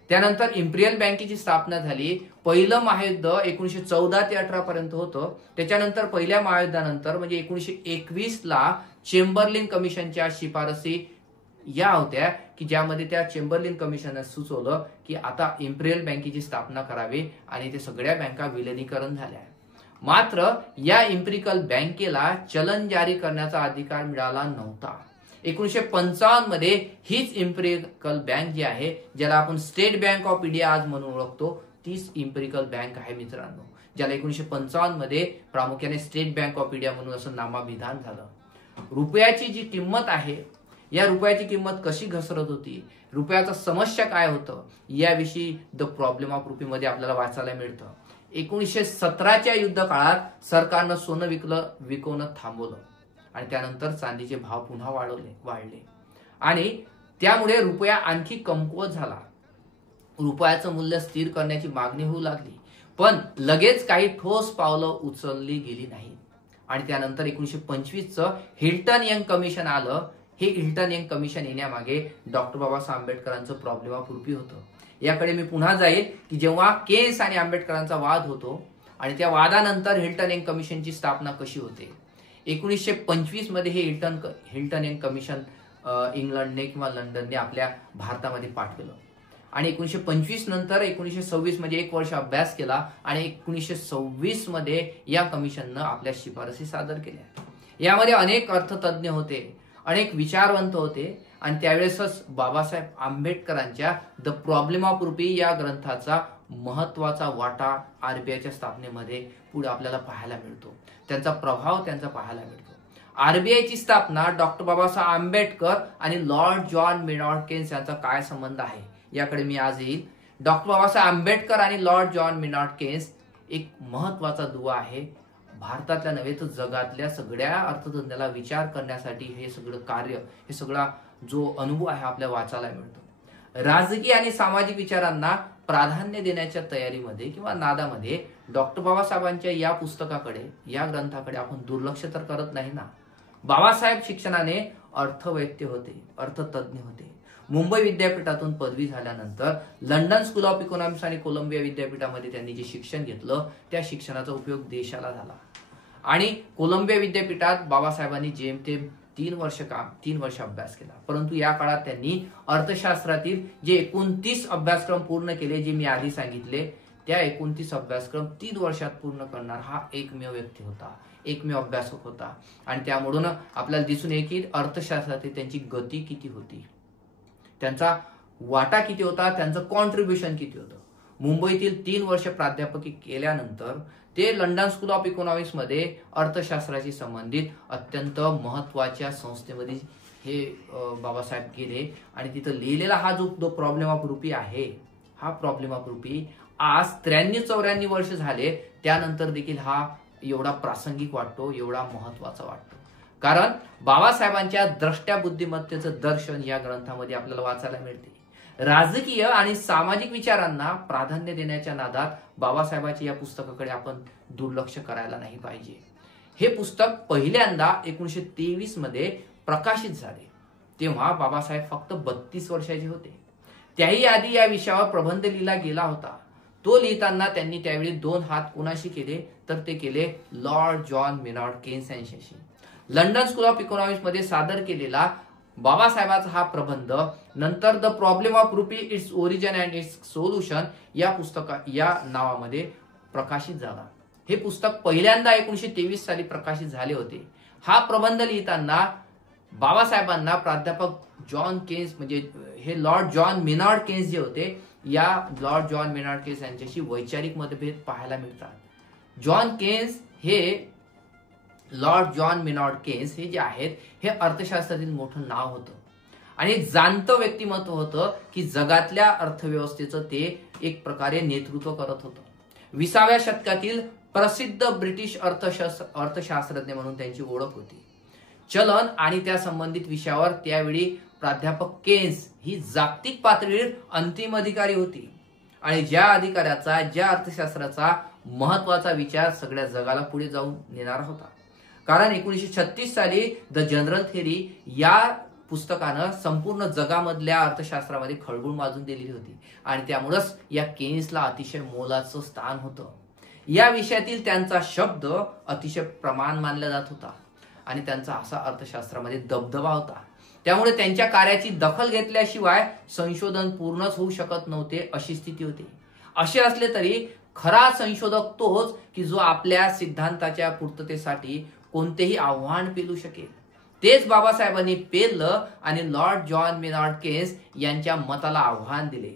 त्यानंतर इम्पिरियल बँकेची स्थापना झाली. पहिलं महायुद्ध 1914 ते 18 पर्यंत होतं. त्याच्यानंतर पहिल्या महायुद्धानंतर म्हणजे 1921 ला चेंबरलिन कमिशनच्या शिफारसी या होत्या की ज्यामध्ये त्या चेंबरलिन कमिशनने सुचवलं की आता इम्पिरियल बँकेची स्थापना करावी आणि ते सगळ्या बँका विलिनीकरण झाल्या. मात्र या इम्पिरिकल बँकेला चलन जारी करण्याचा अधिकार मिळाला नव्हता. 1955 मध्ये हीच इम्पिरिकल बँक जी आहे, ज्याला आपण स्टेट बँक ऑफ इंडिया आज म्हणून ओळखतो, तीच इम्पिरिकल बँक आहे मित्रांनो, ज्याला 1955 मध्ये प्रामुख्याने स्टेट बँक ऑफ इंडिया म्हणून असं नामाभिधान झालं. रुपयाची जी किंमत आहे, या रुपयाची किंमत कशी घसरत होती, रुपयाचं समस्या काय होतं, याविषयी द प्रॉब्लेम ऑफ रुपी मध्ये आपल्याला वाचायला मिळतं. 1917च्या युद्ध काळात सरकारनं सोनं विकवणं थांबवलं आणि त्यानंतर चांदीचे भाव पुन्हा वाढले आणि त्यामुळे रुपया आणखी कमकुवत झाला. रुपयाचं मूल्य स्थिर करण्याची मागणी होऊ लागली, पण लगेच काही ठोस पावलं उचलली गेली नाही. आणि त्यानंतर 1925चं हिल्टन यंग कमिशन आलं. हे हिल्टन यंग कमिशन येण्यामागे डॉक्टर बाबासाहेब आंबेडकरांचं प्रॉब्लेम ऑफ रुपी होतं. याकडे मी पुन्हा जाईल की जेव्हा केन्स आणि आंबेडकरांचा वाद होतो आणि त्या वादानंतर हिल्टन यंग कमिशनची स्थापना कशी होते. 1925 मध्ये हे हिल्टन एंड कमिशन इंग्लंडने किंवा लंडनने आपल्या भारतामध्ये पाठवलं आणि 1925 नंतर 1926 मध्ये 1 वर्ष अभ्यास केला आणि 1926 मध्ये या कमिशननं आपल्या शिफारसी सादर केल्या। यामध्ये अनेक अर्थतज्ञ होते, अनेक विचारवंत होते आणि त्यावेळेसच बाबासाहेब आंबेडकरांच्या द प्रॉब्लेम ऑफ रुपी या ग्रंथाचा महत्वाचा वाटा आरबीआयच्या स्थापनेमध्ये पुढे आपल्याला पाहायला मिळतो, त्यांचा प्रभाव त्यांचा पाहायला मिळतो। आरबीआयची स्थापना डॉक्टर बाबासाहेब आंबेडकर आणि लॉर्ड जॉन मेनार्ड केन्स यांचा काय संबंध आहे याकडे मी आज येईल। डॉक्टर बाबासाहेब आंबेडकर आणि लॉर्ड जॉन मेनार्ड केन्स एक महत्वाचा दुवा आहे, भारतातल्या नव्हे तर जगातल्या सगळ्या अर्थतज्ञाला विचार करण्यासाठी हे सगळं कार्य, हे सगळा जो अनुभव आहे आपल्या वाचायला मिळतो। राजकीय आणि सामाजिक विचारांना प्राधान्य देण्याच्या तयारीमध्ये किंवा नादामध्ये डॉक्टर बाबासाहेबांच्या या पुस्तकाकडे, या ग्रंथाकडे आपण दुर्लक्ष तर करत नाही ना। बाबासाहेब शिक्षणाने अर्थवैद्य होते, अर्थतज्ञ होते। मुंबई विद्यापीठातून पदवी झाल्यानंतर लंडन स्कूल ऑफ इकॉनॉमिक्स आणि कोलंबिया विद्यापीठामध्ये त्यांनी जे शिक्षण घेतलं त्या शिक्षणाचा उपयोग देशाला झाला आणि कोलंबिया विद्यापीठात बाबासाहेबांनी जेमतेम 3 वर्ष अभ्यास केला। परंतु या काळात त्यांनी अर्थशास्त्रातील जे 29 अभ्यासक्रम पूर्ण केले, जे मी आधी सांगितले, त्या 29 अभ्यासक्रम 3 वर्षात पूर्ण करणार हा एकमेव व्यक्ती होता, एकमेव अभ्यासक होता आणि त्यामुळे आपल्याला दिसून येईल की अर्थशास्त्रातील त्यांची गती किती होती, त्यांचा वाटा किती होता, त्यांचं कॉन्ट्रीब्युशन किती होतं। मुंबईतील 3 वर्ष प्राध्यापकी केल्यानंतर ते लंडन स्कूल ऑफ इकॉनॉमिक्स मध्ये अर्थशास्त्राशी संबंधित अत्यंत महत्वाच्या संस्थेमध्ये हे बाबासाहेब गेले आणि तिथं लिहिलेला हा जो प्रॉब्लेम ऑफ रुपी आहे, हा प्रॉब्लेम ऑफ रुपी आज 93-94 वर्ष झाले त्यानंतर देखील हा एवढा प्रासंगिक वाटतो, एवढा महत्वाचा वाटतो, कारण बाबासाहेबांच्या द्रष्ट्या बुद्धिमत्तेचं दर्शन या ग्रंथामध्ये आपल्याला वाचायला मिळते। राजकीय आणि सामाजिक विचारांना प्राधान्य देण्याच्या नादात बाबासाहेबांच्या या पुस्तकाकडे आपण दुर्लक्ष करायला नाही पाहिजे। हे पुस्तक पहिल्यांदा 1923 मध्ये प्रकाशित झाले, तेव्हा बाबासाहेब फक्त 32 वर्षाचे होते। त्याही आधी या विषयावर प्रबंध लिहिला गेला होता। तो लिहिताना त्यांनी त्यावेळी 2 हात कोणाशी केले तर ते केले लॉर्ड जॉन मेनार्ड केन्स यांच्याशी। लंडन स्कूल ऑफ इकॉनॉमिक्स मध्ये सादर केलेला बाबासाहेबांचा हा प्रबंध नंतर the problem of rupee, its origin and its solution या नावामध्ये प्रकाशित झाला। हे पुस्तक पहिल्यांदा 1923 साली प्रकाशित झाले होते। हा प्रबंध लिहिताना बाबासाहेबांना प्राध्यापक जॉन केन्स म्हणजे हे लॉर्ड जॉन मेनार्ड केन्स जे होते, या लॉर्ड जॉन मेनार्ड केन्स यांच्याशी वैचारिक मतभेद पाहायला मिळतात। जॉन केन्स हे लॉर्ड जॉन मेनार्ड केन्स हे जे आहेत हे अर्थशास्त्रातील मोठं नाव होतं आणि एक जाणतं व्यक्तिमत्व होतं की जगातल्या अर्थव्यवस्थेचं ते एक प्रकारे नेतृत्व करत होतं। 20व्या शतकातील प्रसिद्ध ब्रिटिश अर्थशास्त्रज्ञ म्हणून त्यांची ओळख होती। चलन आणि त्या संबंधित विषयावर त्यावेळी प्राध्यापक केन्स ही जागतिक पातळीवर अंतिम अधिकारी होती आणि ज्या अधिकाऱ्याचा, ज्या अर्थशास्त्राचा महत्वाचा विचार सगळ्या जगाला पुढे जाऊन नेणारा होता। कारण 1936 साली द जनरल थेअरी या पुस्तकानं संपूर्ण जगामधल्या अर्थशास्त्रामध्ये खळबळ माजून दिलेली होती आणि त्यामुळेच या केन्सला अतिशय मोलाचं स्थान होतं। या विषयातील त्यांचा शब्द अतिशय प्रमाण मानला जात होता आणि त्यांचा असा अर्थशास्त्रामध्ये दबदबा होता, त्यामुळे त्यांच्या कार्याची दखल घेतल्याशिवाय संशोधन पूर्णच होऊ शकत नव्हते अशी स्थिती होती। असे असले तरी खरा संशोधक तोच की जो आपल्या सिद्धांताच्या पूर्ततेसाठी कोणतेही आव्हान पेलू शकेल। तेच बाबासाहेबांनी पेललं आणि लॉर्ड जॉन मेनार्ड केन्स यांच्या मताला आव्हान दिले।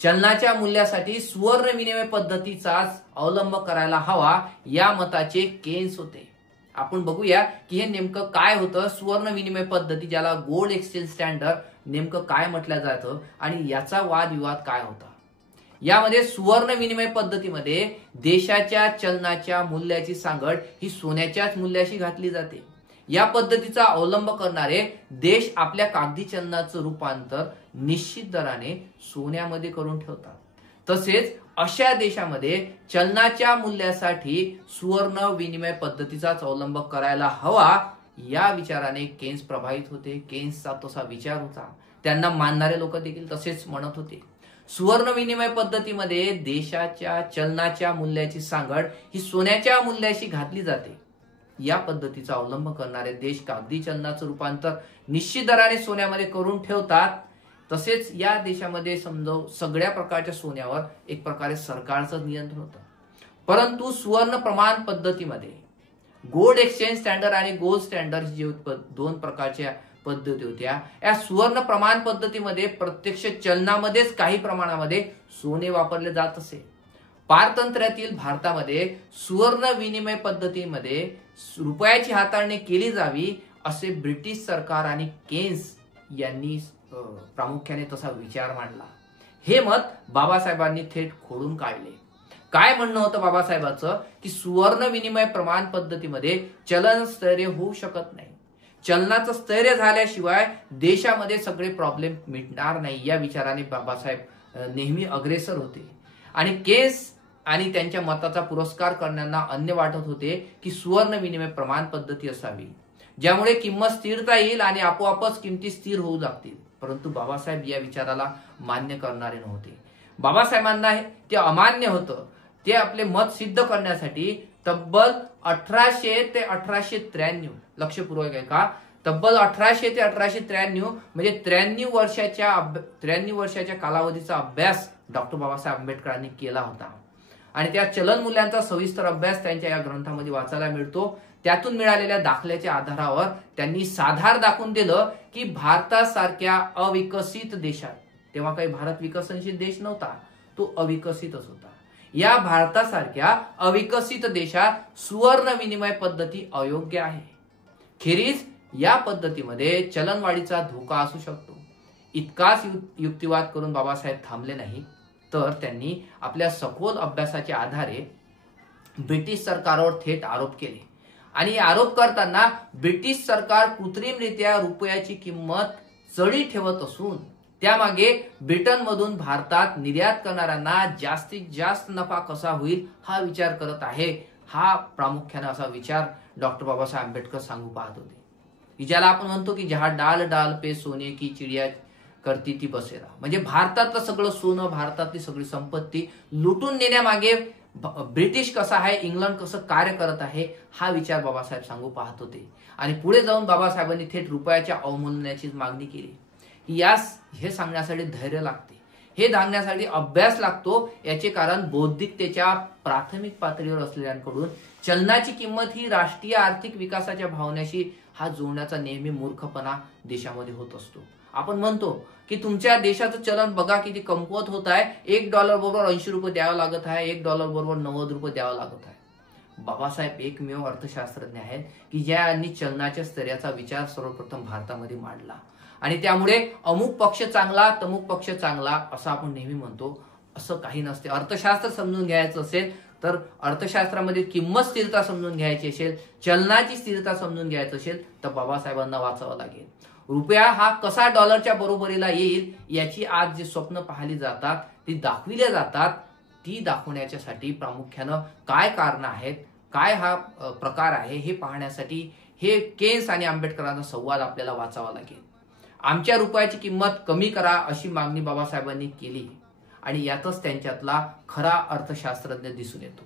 चलनाच्या मूल्यासाठी सुवर्ण विनिमय पद्धतीचाच अवलंब करायला हवा या मताचे केन्स होते। आपण बघूया की हे नेमकं काय होतं, सुवर्ण विनिमय पद्धती ज्याला गोल्ड एक्सचेंज स्टँडर्ड नेमकं काय म्हटलं जातं आणि याचा वादविवाद काय होता। यामध्ये सुवर्ण विनिमय पद्धतीमध्ये देशाच्या चलनाच्या मूल्याची सांगड ही सोन्याच्याच मूल्याशी घातली जाते। या पद्धतीचा अवलंब करणारे देश आपल्या कागदी चलनाचं रूपांतर निश्चित दराने सोन्यामध्ये करून ठेवतात। तसेच अशा देशामध्ये चलनाच्या मूल्यासाठी सुवर्ण विनिमय पद्धतीचाच अवलंब करायला हवा या विचाराने केन्स प्रभावित होते। केन्सचा तसा विचार होता, त्यांना मानणारे लोक देखील तसेच म्हणत होते। सुवर्ण विनिमय पद्धतीमध्ये देशाच्या चलनाच्या मूल्याची सांगड ही सोन्याच्या मूल्याशी घातली जाते या पद्धतीचा अवलंब करणारे देश कागदी चलनाचं रूपांतर निश्चित दराने सोन्यामध्ये करून ठेवतात, तसेच या देशामध्ये सगळ्या प्रकारच्या सोन्यावर एक प्रकारे सरकारचं नियंत्रण होतं. परंतु सुवर्ण प्रमाण पद्धतीमध्ये गोल्ड एक्सचेंज स्टँडर्ड आणि गोल्ड स्टँडर्ड जे दोन प्रकारच्या पद्धती होत्या, या सुवर्ण प्रमाण पद्धतीमध्ये प्रत्यक्ष चलनामध्येच काही प्रमाणामध्ये सोने वापरले जात असे. पारतंत्र्यातील भारतामध्ये सुवर्ण विनिमय पद्धतीमध्ये रुपयाची हाताळणी केली जावी असे ब्रिटिश सरकार आणि केन्स यांनी प्रामुख्याने तसा विचार मांडला. हे मत बाबासाहेबांनी थेट खोडून काढले. काय म्हणणं होतं बाबासाहेबांचं की सुवर्ण विनिमय प्रमाण पद्धतीमध्ये चलन स्थैर्य होऊ शकत नाही. चलनाचं स्थैर्य झाल्याशिवाय देशामध्ये सगळे प्रॉब्लेम मिटणार नाही, या विचाराने बाबासाहेब नेहमी अग्रेसर होते. आणि केन्स आणि त्यांच्या मताचा पुरस्कार करण्याला अन्य वाटत होते की सुवर्ण विनिमय प्रमाण पद्धती असावी, ज्यामुळे किंमत स्थिरता येईल आणि आपोआपच किमती स्थिर होऊ लागतील. परंतु बाबासाहेब या विचाराला मान्य करणारे नव्हते. बाबासाहेबांना ते अमान्य होतं. ते आपले मत सिद्ध करण्यासाठी तब्बल 1800 ते 1893 लक्षपूर्वक आहे का, तब्बल 1800 ते 1893 म्हणजे 93 वर्षाच्या कालावधीचा अभ्यास डॉक्टर बाबासाहेब आंबेडकरांनी केला होता. आणि त्या चलन मूल्यांचा सविस्तर अभ्यास त्यांच्या या ग्रंथामध्ये वाचायला मिळतो. त्यातून मिळालेल्या दाखल्याच्या आधारावर त्यांनी साधार दाखवून दिलं की भारतासारख्या अविकसित देशात, तेव्हा काही भारत विकसनशील देश नव्हता, तो अविकसितच होता, या भारतासारख्या अविकसित देशात सुवर्ण विनिमय पद्धती अयोग्य आहे. खेरीज या पद्धतीमध्ये चलनवाढीचा धोका असू शकतो. इतकाच युक्तिवाद करून बाबासाहेब थांबले नाही, तर त्यांनी आपल्या सखोल अभ्यासाच्या आधारे ब्रिटिश सरकारवर थेट आरोप केले. आणि आरोप करताना ब्रिटिश सरकार कृत्रिमरित्या रुपयाची किंमत चढी ठेवत असून त्यामागे ब्रिटनमधून भारतात निर्यात करणाऱ्यांना जास्तीत जास्त नफा कसा होईल हा विचार करत आहे. हा प्रामुख्याने असा विचार डॉक्टर बाबासाहेब आंबेडकर सांगू पाहत होते, की ज्याला आपण म्हणतो की जहा डाल डाल पे सोने की चिडिया करती ती बसेरा, म्हणजे भारतातलं सगळं सोनं, भारतातली सगळी संपत्ती लुटून नेण्यामागे ब्रिटिश कसा आहे, इंग्लंड कसं कार्य करत आहे, हा विचार बाबासाहेब सांगू पाहत होते. आणि पुढे जाऊन बाबासाहेबांनी थेट रुपयाच्या अवमूल्यनाची मागणी केली. हे सांगण्यासाठी धैर्य लागते, हे सांगण्यासाठी अभ्यास लागतो. याचे कारण बौद्धिकतेच्या प्राथमिक पातळीवर असलेल्यांकडून चलनाची किंमत ही राष्ट्रीय आर्थिक विकासाच्या भावनेशी हा जोडण्याचा नेहमी मूर्खपणा देशामध्ये होत असतो. आपण म्हणतो की तुमच्या देशाचं चलन बघा किती कमकुवत होत आहे, $1 बरोबर 80 रुपये द्यावं लागत आहे, $1 बरोबर 90 रुपये द्यावं लागत आहे. बाबासाहेब एकमेव अर्थशास्त्रज्ञ आहेत की ज्यांनी चलनाच्या स्तराचा विचार सर्वप्रथम भारतामध्ये मांडला. आणि त्यामुळे अमुक पक्ष चांगला तमुक पक्ष चांगला असं आपण नेहमी म्हणतो, असं काही नसते. अर्थशास्त्र समजून घ्यायचं असेल तर अर्थशास्त्रामध्ये किंमत स्थिरता समजून घ्यायची असेल, चलनाची स्थिरता समजून घ्यायचं असेल तर बाबासाहेबांना वाचावं लागेल. रुपया हा कसा डॉलरच्या बरोबरीला येईल याची आज जी स्वप्न पाहिली जातात, ती दाखविल्या जातात, ती दाखवण्याच्यासाठी प्रामुख्यानं काय कारण आहेत, काय हा प्रकार आहे हे पाहण्यासाठी हे केन्स आणि आंबेडकरांचा संवाद आपल्याला वाचावा लागेल. आमच्या रुपयाची किंमत कमी करा अशी मागणी बाबासाहेबांनी केली आणि यातच त्यांच्यातला खरा अर्थशास्त्रज्ञ दिसून येतो.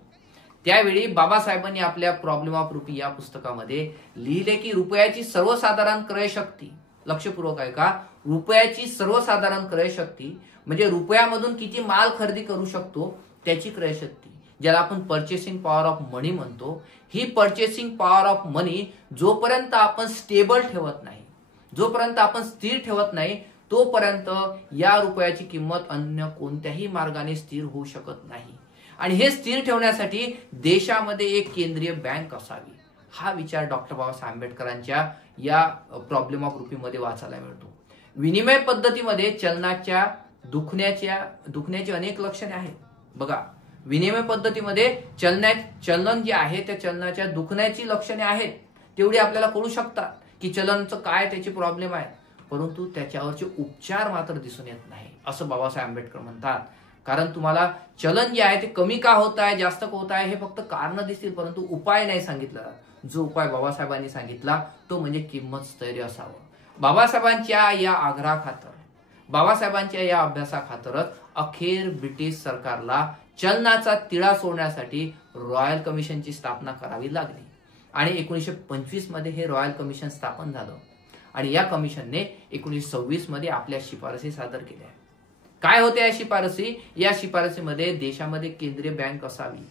त्यावेळी बाबासाहेबांनी आपल्या प्रॉब्लेम ऑफ रुपी या पुस्तकामध्ये लिहिले की रुपयाची सर्वसाधारण क्रयशक्ती, लक्षपूर्वक आहे का, रुपयाची सर्वसाधारण क्रयशक्ती म्हणजे रुपयामधून किती माल खरेदी करू शकतो त्याची क्रयशक्ती, ज्याला आपण पर्चेसिंग पॉवर ऑफ मनी म्हणतो, ही पर्चेसिंग पॉवर ऑफ मनी जोपर्यंत आपण स्टेबल ठेवत नाही, जोपर्यंत आपण स्थिर ठेवत नाही, तोपर्यंत या रुपयाची किंमत अन्य कोणत्याही मार्गाने स्थिर होऊ शकत नाही. आणि हे स्थिर ठेवण्यासाठी देशामध्ये एक केंद्रीय बँक असावी, हा विचार डॉक्टर बाबासाहेब आंबेडकरांच्या या प्रॉब्लेम ऑफ रुपीमध्ये वाचायला मिळतो. विनिमय पद्धतीमध्ये चलनाच्या दुखण्याची अनेक लक्षणे आहेत. बघा, विनिमय पद्धतीमध्ये चलन जे आहे त्या चलनाच्या दुखण्याची लक्षणे आहेत, तेवढी आपल्याला कळू शकतात की चलनचं काय त्याचे प्रॉब्लेम आहे, परंतु त्याच्यावरचे उपचार मात्र दिसून येत नाही असं बाबासाहेब आंबेडकर म्हणतात. कारण तुम्हाला चलन जे आहे ते कमी का होत आहे, जास्त का होत आहे हे फक्त कारण दिसतील, परंतु उपाय नाही सांगितला. जो उपाय बाबासाहेबांनी सांगितला तो म्हणजे किंमत स्थैर्य असावं. बाबासाहेबांच्या या आग्रहाखातर, बाबासाहेबांच्या या अभ्यासाखातरच अखेर ब्रिटिश सरकारला चलनाचा तिढा सोडण्यासाठी रॉयल कमिशनची स्थापना करावी लागली. आणि 1925 मध्ये हे रॉयल कमिशन स्थापन झालं आणि या कमिशनने 1926 मध्ये आपल्या शिफारसी सादर केल्या. काय होत्या या शिफारसी? या शिफारसीमध्ये देशामध्ये केंद्रीय बँक असावी.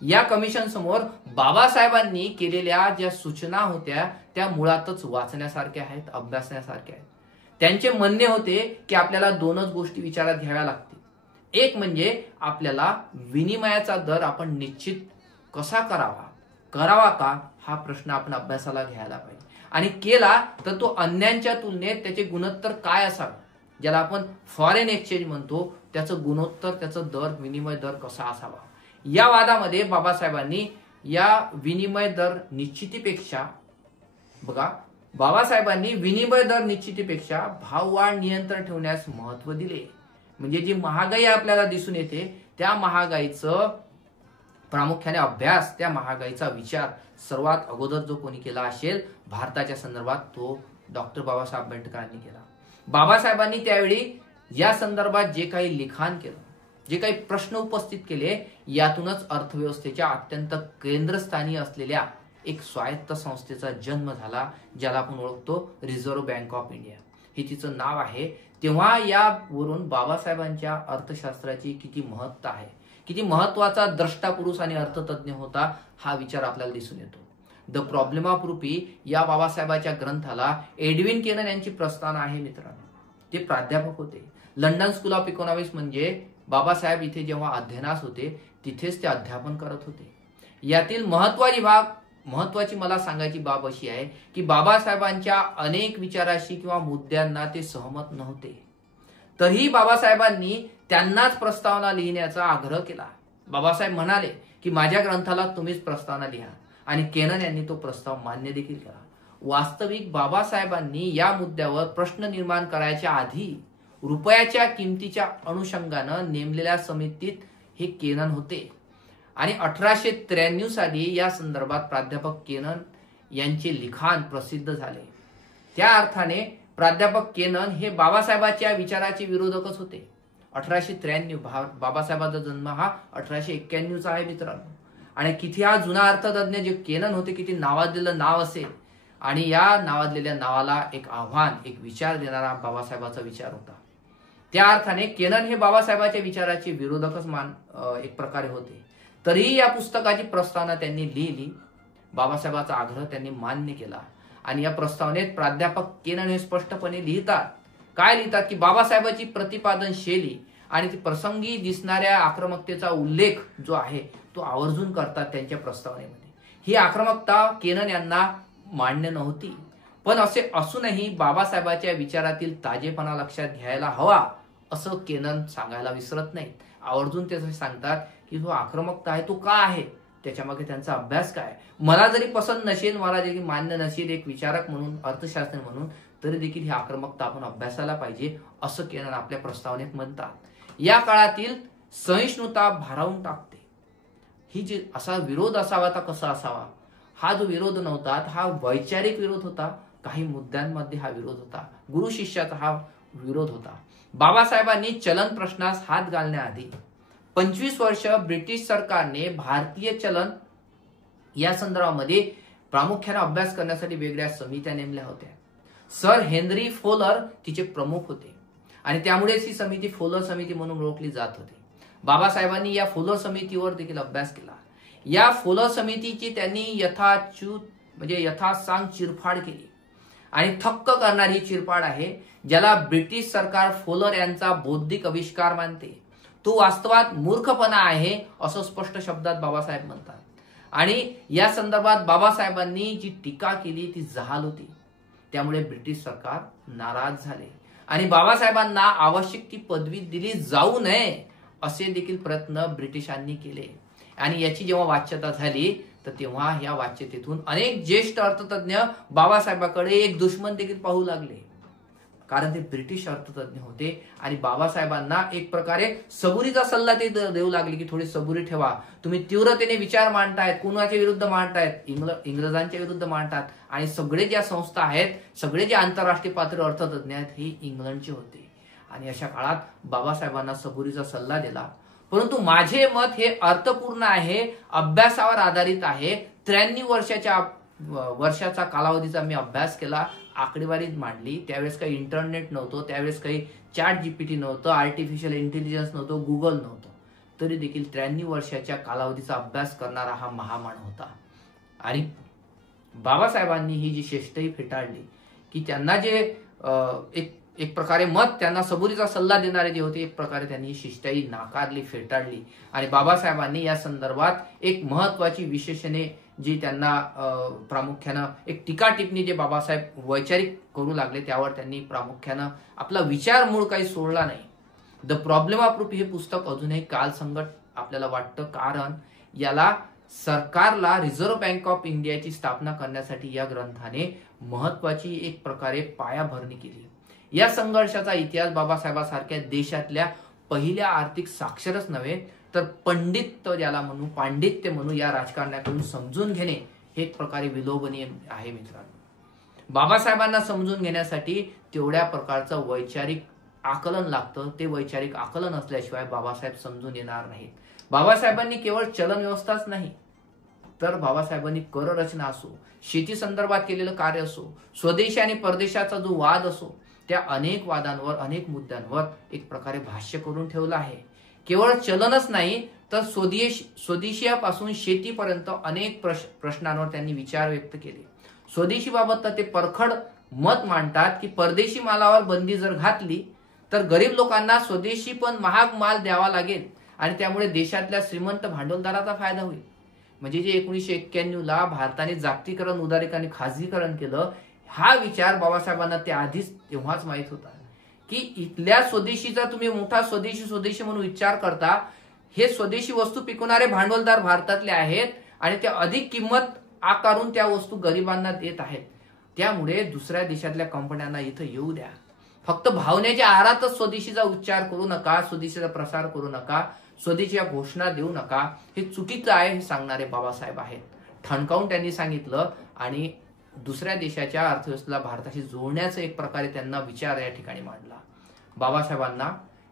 या कमिशन समोर बाबासाहेबांनी केलेल्या ज्या सूचना होत्या त्या मुळातच वाचण्यासारख्या आहेत, अभ्यासण्यासारख्या आहेत. त्यांचे म्हणणे होते की आपल्याला दोनच गोष्टी विचारात घ्याव्या लागतील. एक म्हणजे आपल्याला विनिमयाचा दर आपण निश्चित कसा करावा का हा प्रश्न आपण अभ्यासाला घ्यायला पाहिजे आणि केला तर तो अन्यांच्या तुलनेत त्याचे गुणोत्तर काय असावे, ज्याला आपण फॉरेन एक्सचेंज म्हणतो, त्याचं गुणोत्तर, त्याचं दर, विनिमय दर कसा असावा. या वादामध्ये बाबासाहेबांनी या विनिमय दर निश्चितीपेक्षा विनिमय दर निश्चितीपेक्षा भाववाढ नियंत्रण ठेवण्यास महत्व दिले. म्हणजे जी महागाई आपल्याला दिसून येते त्या महागाईचं प्रामुख्याने अभ्यास, त्या महागाईचा विचार सर्वात अगोदर जो कोणी केला असेल भारताच्या संदर्भात तो डॉक्टर बाबासाहेब आंबेडकरांनी केला. बाबासाहेबांनी त्यावेळी या संदर्भात जे काही लिखाण केलं, जे काही प्रश्न उपस्थित केले, यातूनच अर्थव्यवस्थेच्या अत्यंत केंद्रस्थानी असलेल्या एक स्वायत्त संस्थेचा जन्म झाला, ज्याला आपण ओळखतो रिझर्व्ह बँक ऑफ इंडिया. हे तिचं नाव आहे. तेव्हा यावरून बाबासाहेबांच्या अर्थशास्त्राची किती महत्ता आहे, किती महत्वाचा द्रष्टा पुरुष आणि अर्थतज्ञ होता हा विचार आपल्याला दिसून येतो. द प्रॉब्लेम ऑफ रुपी या बाबासाहेबांच्या ग्रंथाला एडविन केनन यांची प्रस्तावना आहे. मित्रांनो, ते प्राध्यापक होते. लंडन स्कूल ऑफ इकॉनॉमिक्स म्हणजे बाबासाहेब इथे जेव्हा अध्ययनास होते तिथेच ते अध्यापन करत होते. यातील महत्वाची मला सांगायची बाब अशी आहे की बाबासाहेबांच्या अनेक विचाराशी किंवा मुद्द्यांना ते सहमत नव्हते. तरीही बाबासाहेबांनी त्यांनाच प्रस्तावना लिहिण्याचा आग्रह केला. बाबासाहेब म्हणाले की माझ्या ग्रंथाला तुम्हीच प्रस्तावना लिहा आणि केनन यांनी तो प्रस्ताव मान्य देखील केला. वास्तविक बाबासाहेबांनी या मुद्द्यावर प्रश्न निर्माण करायच्या आधी रुपयाच्या किमतीच्या अनुषंगानं नेमलेल्या समितीत हे केनन होते आणि 1893 साली या संदर्भात प्राध्यापक केनन यांचे लिखाण प्रसिद्ध झाले. त्या अर्थाने प्राध्यापक केनन हे बाबासाहेबांच्या विचाराचे विरोधकच होते. 1893 बाबासाहेबांचा जन्म हा 1891चा आहे मित्रांनो. आणि किती हा जुना अर्थतज्ञ जे केनन होते, किती नावाजलेलं नाव असेल आणि या नावाजलेल्या नावाला एक आव्हान, एक विचार देणारा बाबासाहेबांचा विचार होता. त्या अर्थाने केनन हे बाबासाहेबांच्या विचाराचे विरोधकच एक प्रकारे होते. तरीही या पुस्तकाची प्रस्तावना त्यांनी लिहिली. बाबासाहेबांचा आग्रह त्यांनी मान्य केला आणि या प्रस्तावनेत प्राध्यापक केनन हे स्पष्टपणे लिहितात. काय लिहितात की बाबासाहेबांची प्रतिपादन शैली आणि ती प्रसंगी दिसणाऱ्या आक्रमकतेचा उल्लेख जो आहे तो आवर्जून करतात त्यांच्या प्रस्तावनेमध्ये. ही आक्रमकता केनन यांना मान्य नव्हती, पण असे असूनही बाबासाहेबांच्या विचारातील ताजेपणा लक्षात घ्यायला हवा असं केनन सांगायला विसरत नाहीत. आवर्जून ते सांगतात की जो आक्रमकता आहे तो का आहे, त्याच्यामागे त्यांचा अभ्यास काय. मला जरी पसंत नसेल, मला जरी मान्य नसेल एक विचारक म्हणून, अर्थशास्त्री म्हणून, तरी देखील ही आक्रमकता आपण अभ्यासाला पाहिजे असं केनन आपल्या प्रस्तावनेत म्हणतात. या काळातील सहिष्णुता भारावून टाकते. ही जी असा विरोध असावा तर कसा असावा, हा जो विरोध नव्हता हा वैचारिक विरोध होता. काही मुद्द्यांमध्ये हा विरोध होता. गुरु शिष्याचा हा विरोध होता. बाबासाहेबांनी चलन प्रश्नास हात घालण्याआधी 25 वर्ष ब्रिटिश सरकारने भारतीय चलन या संदर्भामध्ये प्रामुख्याने अभ्यास करण्यासाठी वेगळ्या समित्या नेमल्या होत्या. सर हेनरी फोलर तिचे प्रमुख होते आणि त्यामुळेच ही समिती फोलर समिती म्हणून ओळखली जात होती. बाबासाहेबांनी या फोलर समितीवर देखील अभ्यास केला. या फोलर समितीची त्यांनी यथासांग चिरफाड केली आणि थक्क करणारी चिरफाड आहे, ज्याला ब्रिटिश सरकार फोलर यांचा बौद्धिक आविष्कार मानते. तो वास्तवात मूर्खपणा आहे असं स्पष्ट शब्दात बाबासाहेब म्हणतात. आणि या संदर्भात बाबासाहेबांनी जी टीका केली ती जहाल होती. त्यामुळे ब्रिटिश सरकार नाराज झाले आणि बाबासाहेबांना आवश्यक ती पदवी दिली जाऊ नये असे देखील प्रयत्न ब्रिटिशांनी केले. आणि याची जेव्हा वाच्यता झाली तर तेव्हा या वाच्यतेतून अनेक ज्येष्ठ अर्थतज्ञ बाबासाहेबांकडे एक दुश्मन देखील पाहू लागले, कारण ते ब्रिटिश अर्थतज्ञ होते आणि बाबासाहेबांना एक प्रकारे सबुरीचा सल्ला ते देऊ लागले की थोडी सबुरी ठेवा, तुम्ही तीव्रतेने विचार मांडतायत, कुणाच्या विरुद्ध मांडतायत, इंग्रजांच्या विरुद्ध मांडतात आणि सगळे ज्या संस्था आहेत, सगळे जे आंतरराष्ट्रीय पातळीवर अर्थतज्ञ आहेत हे इंग्लंडचे होते. आणि अशा काळात बाबासाहेबांना सबुरीचा सल्ला दिला. परंतु माझे मत हे अर्थपूर्ण आहे, अभ्यासावर आधारित आहे. 93 वर्षाच्या वर्षाचा कालावधीचा मी अभ्यास केला, आकडेवारी मांडली. त्यावेळेस काही इंटरनेट नव्हतं, त्यावेळेस काही ChatGPT नव्हतं, आर्टिफिशियल इंटेलिजन्स नव्हतं, गुगल नव्हतं. तरी देखील 93 वर्षाच्या कालावधीचा अभ्यास करणारा हा महामानव होता. आणि बाबासाहेबांनी ही जी शिस्तही फेटाळली की त्यांना जे एक प्रकारे मत, त्यांना सबुरीचा सल्ला देणारे जे होते, एक प्रकारे त्यांनी ही शिष्टाई नाकारली, फेटाळली. आणि बाबासाहेबांनी या संदर्भात एक महत्वाची विशेषणे जी त्यांना प्रामुख्यानं एक टीका टिप्पणी जे बाबासाहेब वैचारिक करू लागले त्यावर त्यांनी प्रामुख्यानं आपला विचार मूळ काही सोडला नाही. द प्रॉब्लेम ऑफ प्रूफ हे पुस्तक अजूनही कालसंगत आपल्याला वाटतं, कारण याला सरकारला रिझर्व्ह बँक ऑफ इंडियाची स्थापना करण्यासाठी या ग्रंथाने महत्वाची एक प्रकारे पायाभरणी केली. या संघर्षाचा इतिहास बाबासाहेबांसारख्या देशातल्या पहिल्या आर्थिक साक्षरच नव्हे तर पंडित ज्याला म्हणू, पांडित्य म्हणू, या राजकारणाकडून समजून घेणे हे एक प्रकारे विलोभनीय आहे. मित्रांनो, बाबासाहेबांना समजून घेण्यासाठी तेवढ्या प्रकारचं वैचारिक आकलन लागतं. ते वैचारिक आकलन असल्याशिवाय बाबासाहेब समजून येणार नाहीत. बाबासाहेबांनी केवळ चलन व्यवस्थाच नाही तर बाबासाहेबांनी कर रचना असो, शेती संदर्भात केलेलं कार्य असो, स्वदेशी आणि परदेशाचा जो वाद असो, त्या अनेक वादांवर, अनेक मुद्द्यांवर एक प्रकारे भाष्य करून ठेवलं आहे. केवळ चलनच नाही तर स्वदेशीपासून शेतीपर्यंत अनेक प्रश्नांवर त्यांनी विचार व्यक्त केले. स्वदेशीबाबत ते परखड मत मांडतात की परदेशी मालावर बंदी जर घातली तर गरीब लोकांना स्वदेशी पण महाग माल द्यावा लागेल आणि त्यामुळे देशातल्या श्रीमंत भांडवलदाराचा फायदा होईल. म्हणजे जे 1991ला भारताने जागतिकीकरण, उदारीकरण, खाजगीकरण केलं, हा विचार बाबासाहेबांना ते आधीच तेव्हाच माहित होता की इथल्या स्वदेशीचा तुम्ही मोठा स्वदेशी म्हणून विचार करता. हे स्वदेशी वस्तू पिकवणारे भांडवलदार भारतातले आहेत आणि ते अधिक किंमत आकारून त्या वस्तू गरिबांना देत आहेत. त्यामुळे दुसऱ्या देशातल्या कंपन्यांना इथं येऊ द्या. फक्त भावनेच्या आहारातच स्वदेशीचा उच्चार करू नका, स्वदेशीचा प्रसार करू नका, स्वदेशीच्या घोषणा देऊ नका. हे चुकीचं आहे हे सांगणारे बाबासाहेब आहेत. ठणकावून त्यांनी सांगितलं आणि दुसऱ्या देशाच्या अर्थव्यवस्थेला भारताशी जोडण्याचा एक प्रकारे त्यांना विचार या ठिकाणी मांडला. बाबासाहेबांना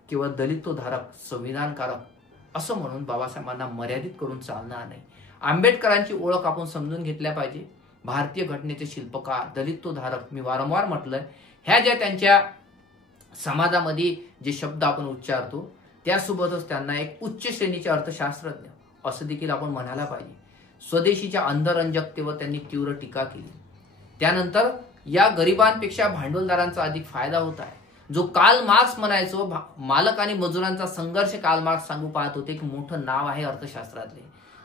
केवळ दलितोद्धारक, संविधानकारक असं म्हणून बाबासाहेबांना मर्यादित करून चालणार नाही. आंबेडकरांची ओळख आपण समजून घेतल्या पाहिजे. भारतीय घटनेचे शिल्पकार, दलितोद्धारक, मी वारंवार म्हटलंय, ह्या ज्या त्यांच्या समाजामध्ये जे शब्द आपण उच्चारतो त्यासोबतच त्यांना एक उच्च श्रेणीचे अर्थशास्त्रज्ञ असं देखील आपण म्हणायला पाहिजे. स्वदेशीच्या अंधरंजकतेवर त्यांनी तीव्र टीका केली. त्यानंतर या गरिबांपेक्षा भांडवलदारांचा अधिक फायदा होत आहे. जो कार्ल मार्क्स म्हणायचो, मालक आणि मजुरांचा संघर्ष कार्ल मार्क्स सांगू पाहत होते, एक मोठं नाव आहे अर्थशास्त्रातले.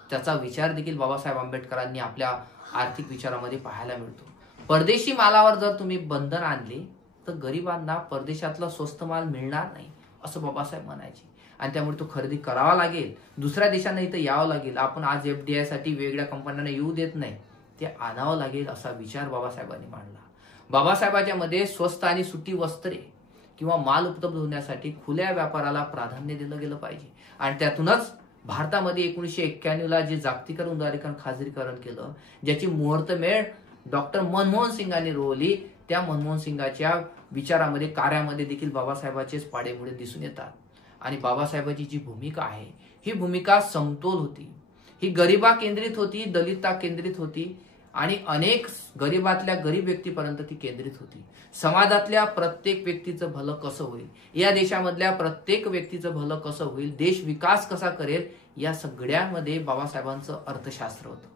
त्याचा विचार देखील बाबासाहेब आंबेडकरांनी आपल्या आर्थिक विचारामध्ये पाहायला मिळतो. परदेशी मालावर जर तुम्ही बंधन आणले तर गरिबांना परदेशातला स्वस्त माल मिळणार नाही असं बाबासाहेब म्हणायचे आणि त्यामुळे तो खरेदी करावा लागेल. दुसऱ्या देशांना इथं यावं लागेल. आपण आज FDI साठी वेगळ्या कंपन्यांना येऊ देत नाही, ते आणावं लागेल असा विचार बाबासाहेबांनी मांडला. बाबासाहेबांच्या मध्ये स्वस्त आणि सुटी वस्त्रे किंवा माल उपलब्ध होण्यासाठी खुल्या व्यापाराला प्राधान्य दिलं गेलं पाहिजे आणि त्यातूनच भारतामध्ये 1991ला जे जागतिकीकरण, उदारीकरण, खाजगीकरण केलं, ज्याची मुहूर्तमेढ डॉक्टर मनमोहन सिंगांनी रोवली, त्या मनमोहन सिंगाच्या विचारामध्ये, कार्यामध्ये देखील बाबासाहेबांचेच पाडेमुळे दिसून येतात. आणि बाबासाहेबांची जी भूमिका आहे ही भूमिका समतोल होती. ही गरिबा केंद्रित होती, दलिता केंद्रित होती आणि अनेक गरीबातल्या गरीब व्यक्तीपर्यंत ती केंद्रित होती. समाजातल्या प्रत्येक व्यक्तीचं भलं कसं होईल, या देशामधल्या प्रत्येक व्यक्तीचं भलं कसं होईल, देश विकास कसा करेल, या सगळ्यामध्ये बाबासाहेबांचं अर्थशास्त्र होतं.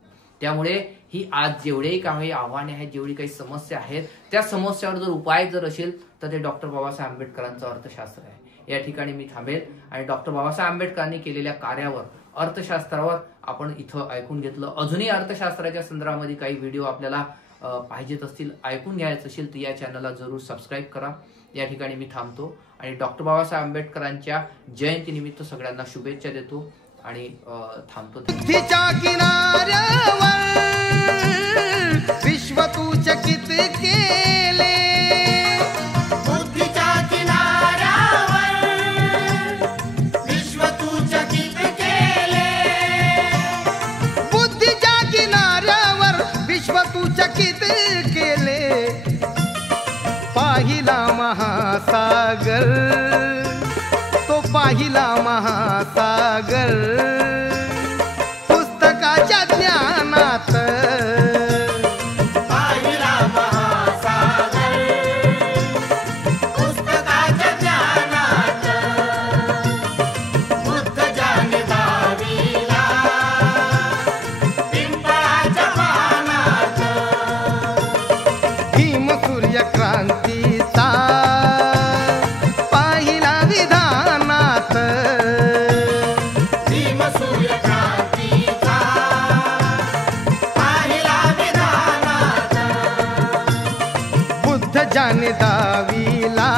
त्यामुळे ही आज जेवढेही काही आव्हाने आहेत, जेवढी काही समस्या आहेत, त्या समस्यावर जर उपाय जर असेल तर ते डॉक्टर बाबासाहेब आंबेडकरांचं अर्थशास्त्र आहे. या ठिकाणी मी थांबेल आणि डॉक्टर बाबासाहेब आंबेडकरांनी केलेल्या कार्यावर, अर्थशास्त्रावर आपण इथं ऐकून घेतलं. अजूनही अर्थशास्त्राच्या संदर्भामध्ये काही व्हिडिओ आपल्याला पाहिजेत असतील, ऐकून घ्यायचं असेल तर या चॅनलला जरूर सबस्क्राईब करा. या ठिकाणी मी थांबतो आणि डॉक्टर बाबासाहेब आंबेडकरांच्या जयंतीनिमित्त सगळ्यांना शुभेच्छा देतो आणि थांबतो. विश्व तू चकित केले, बुद्धीच्या किनाऱ्यावर विश्व तू चकित केले, बुद्धीच्या किनाऱ्यावर विश्व तू चकित केले. पाहिला महासागर, तो पाहिला महासागर, पुस्तकाच्या ज्ञानात ज्याने दाविला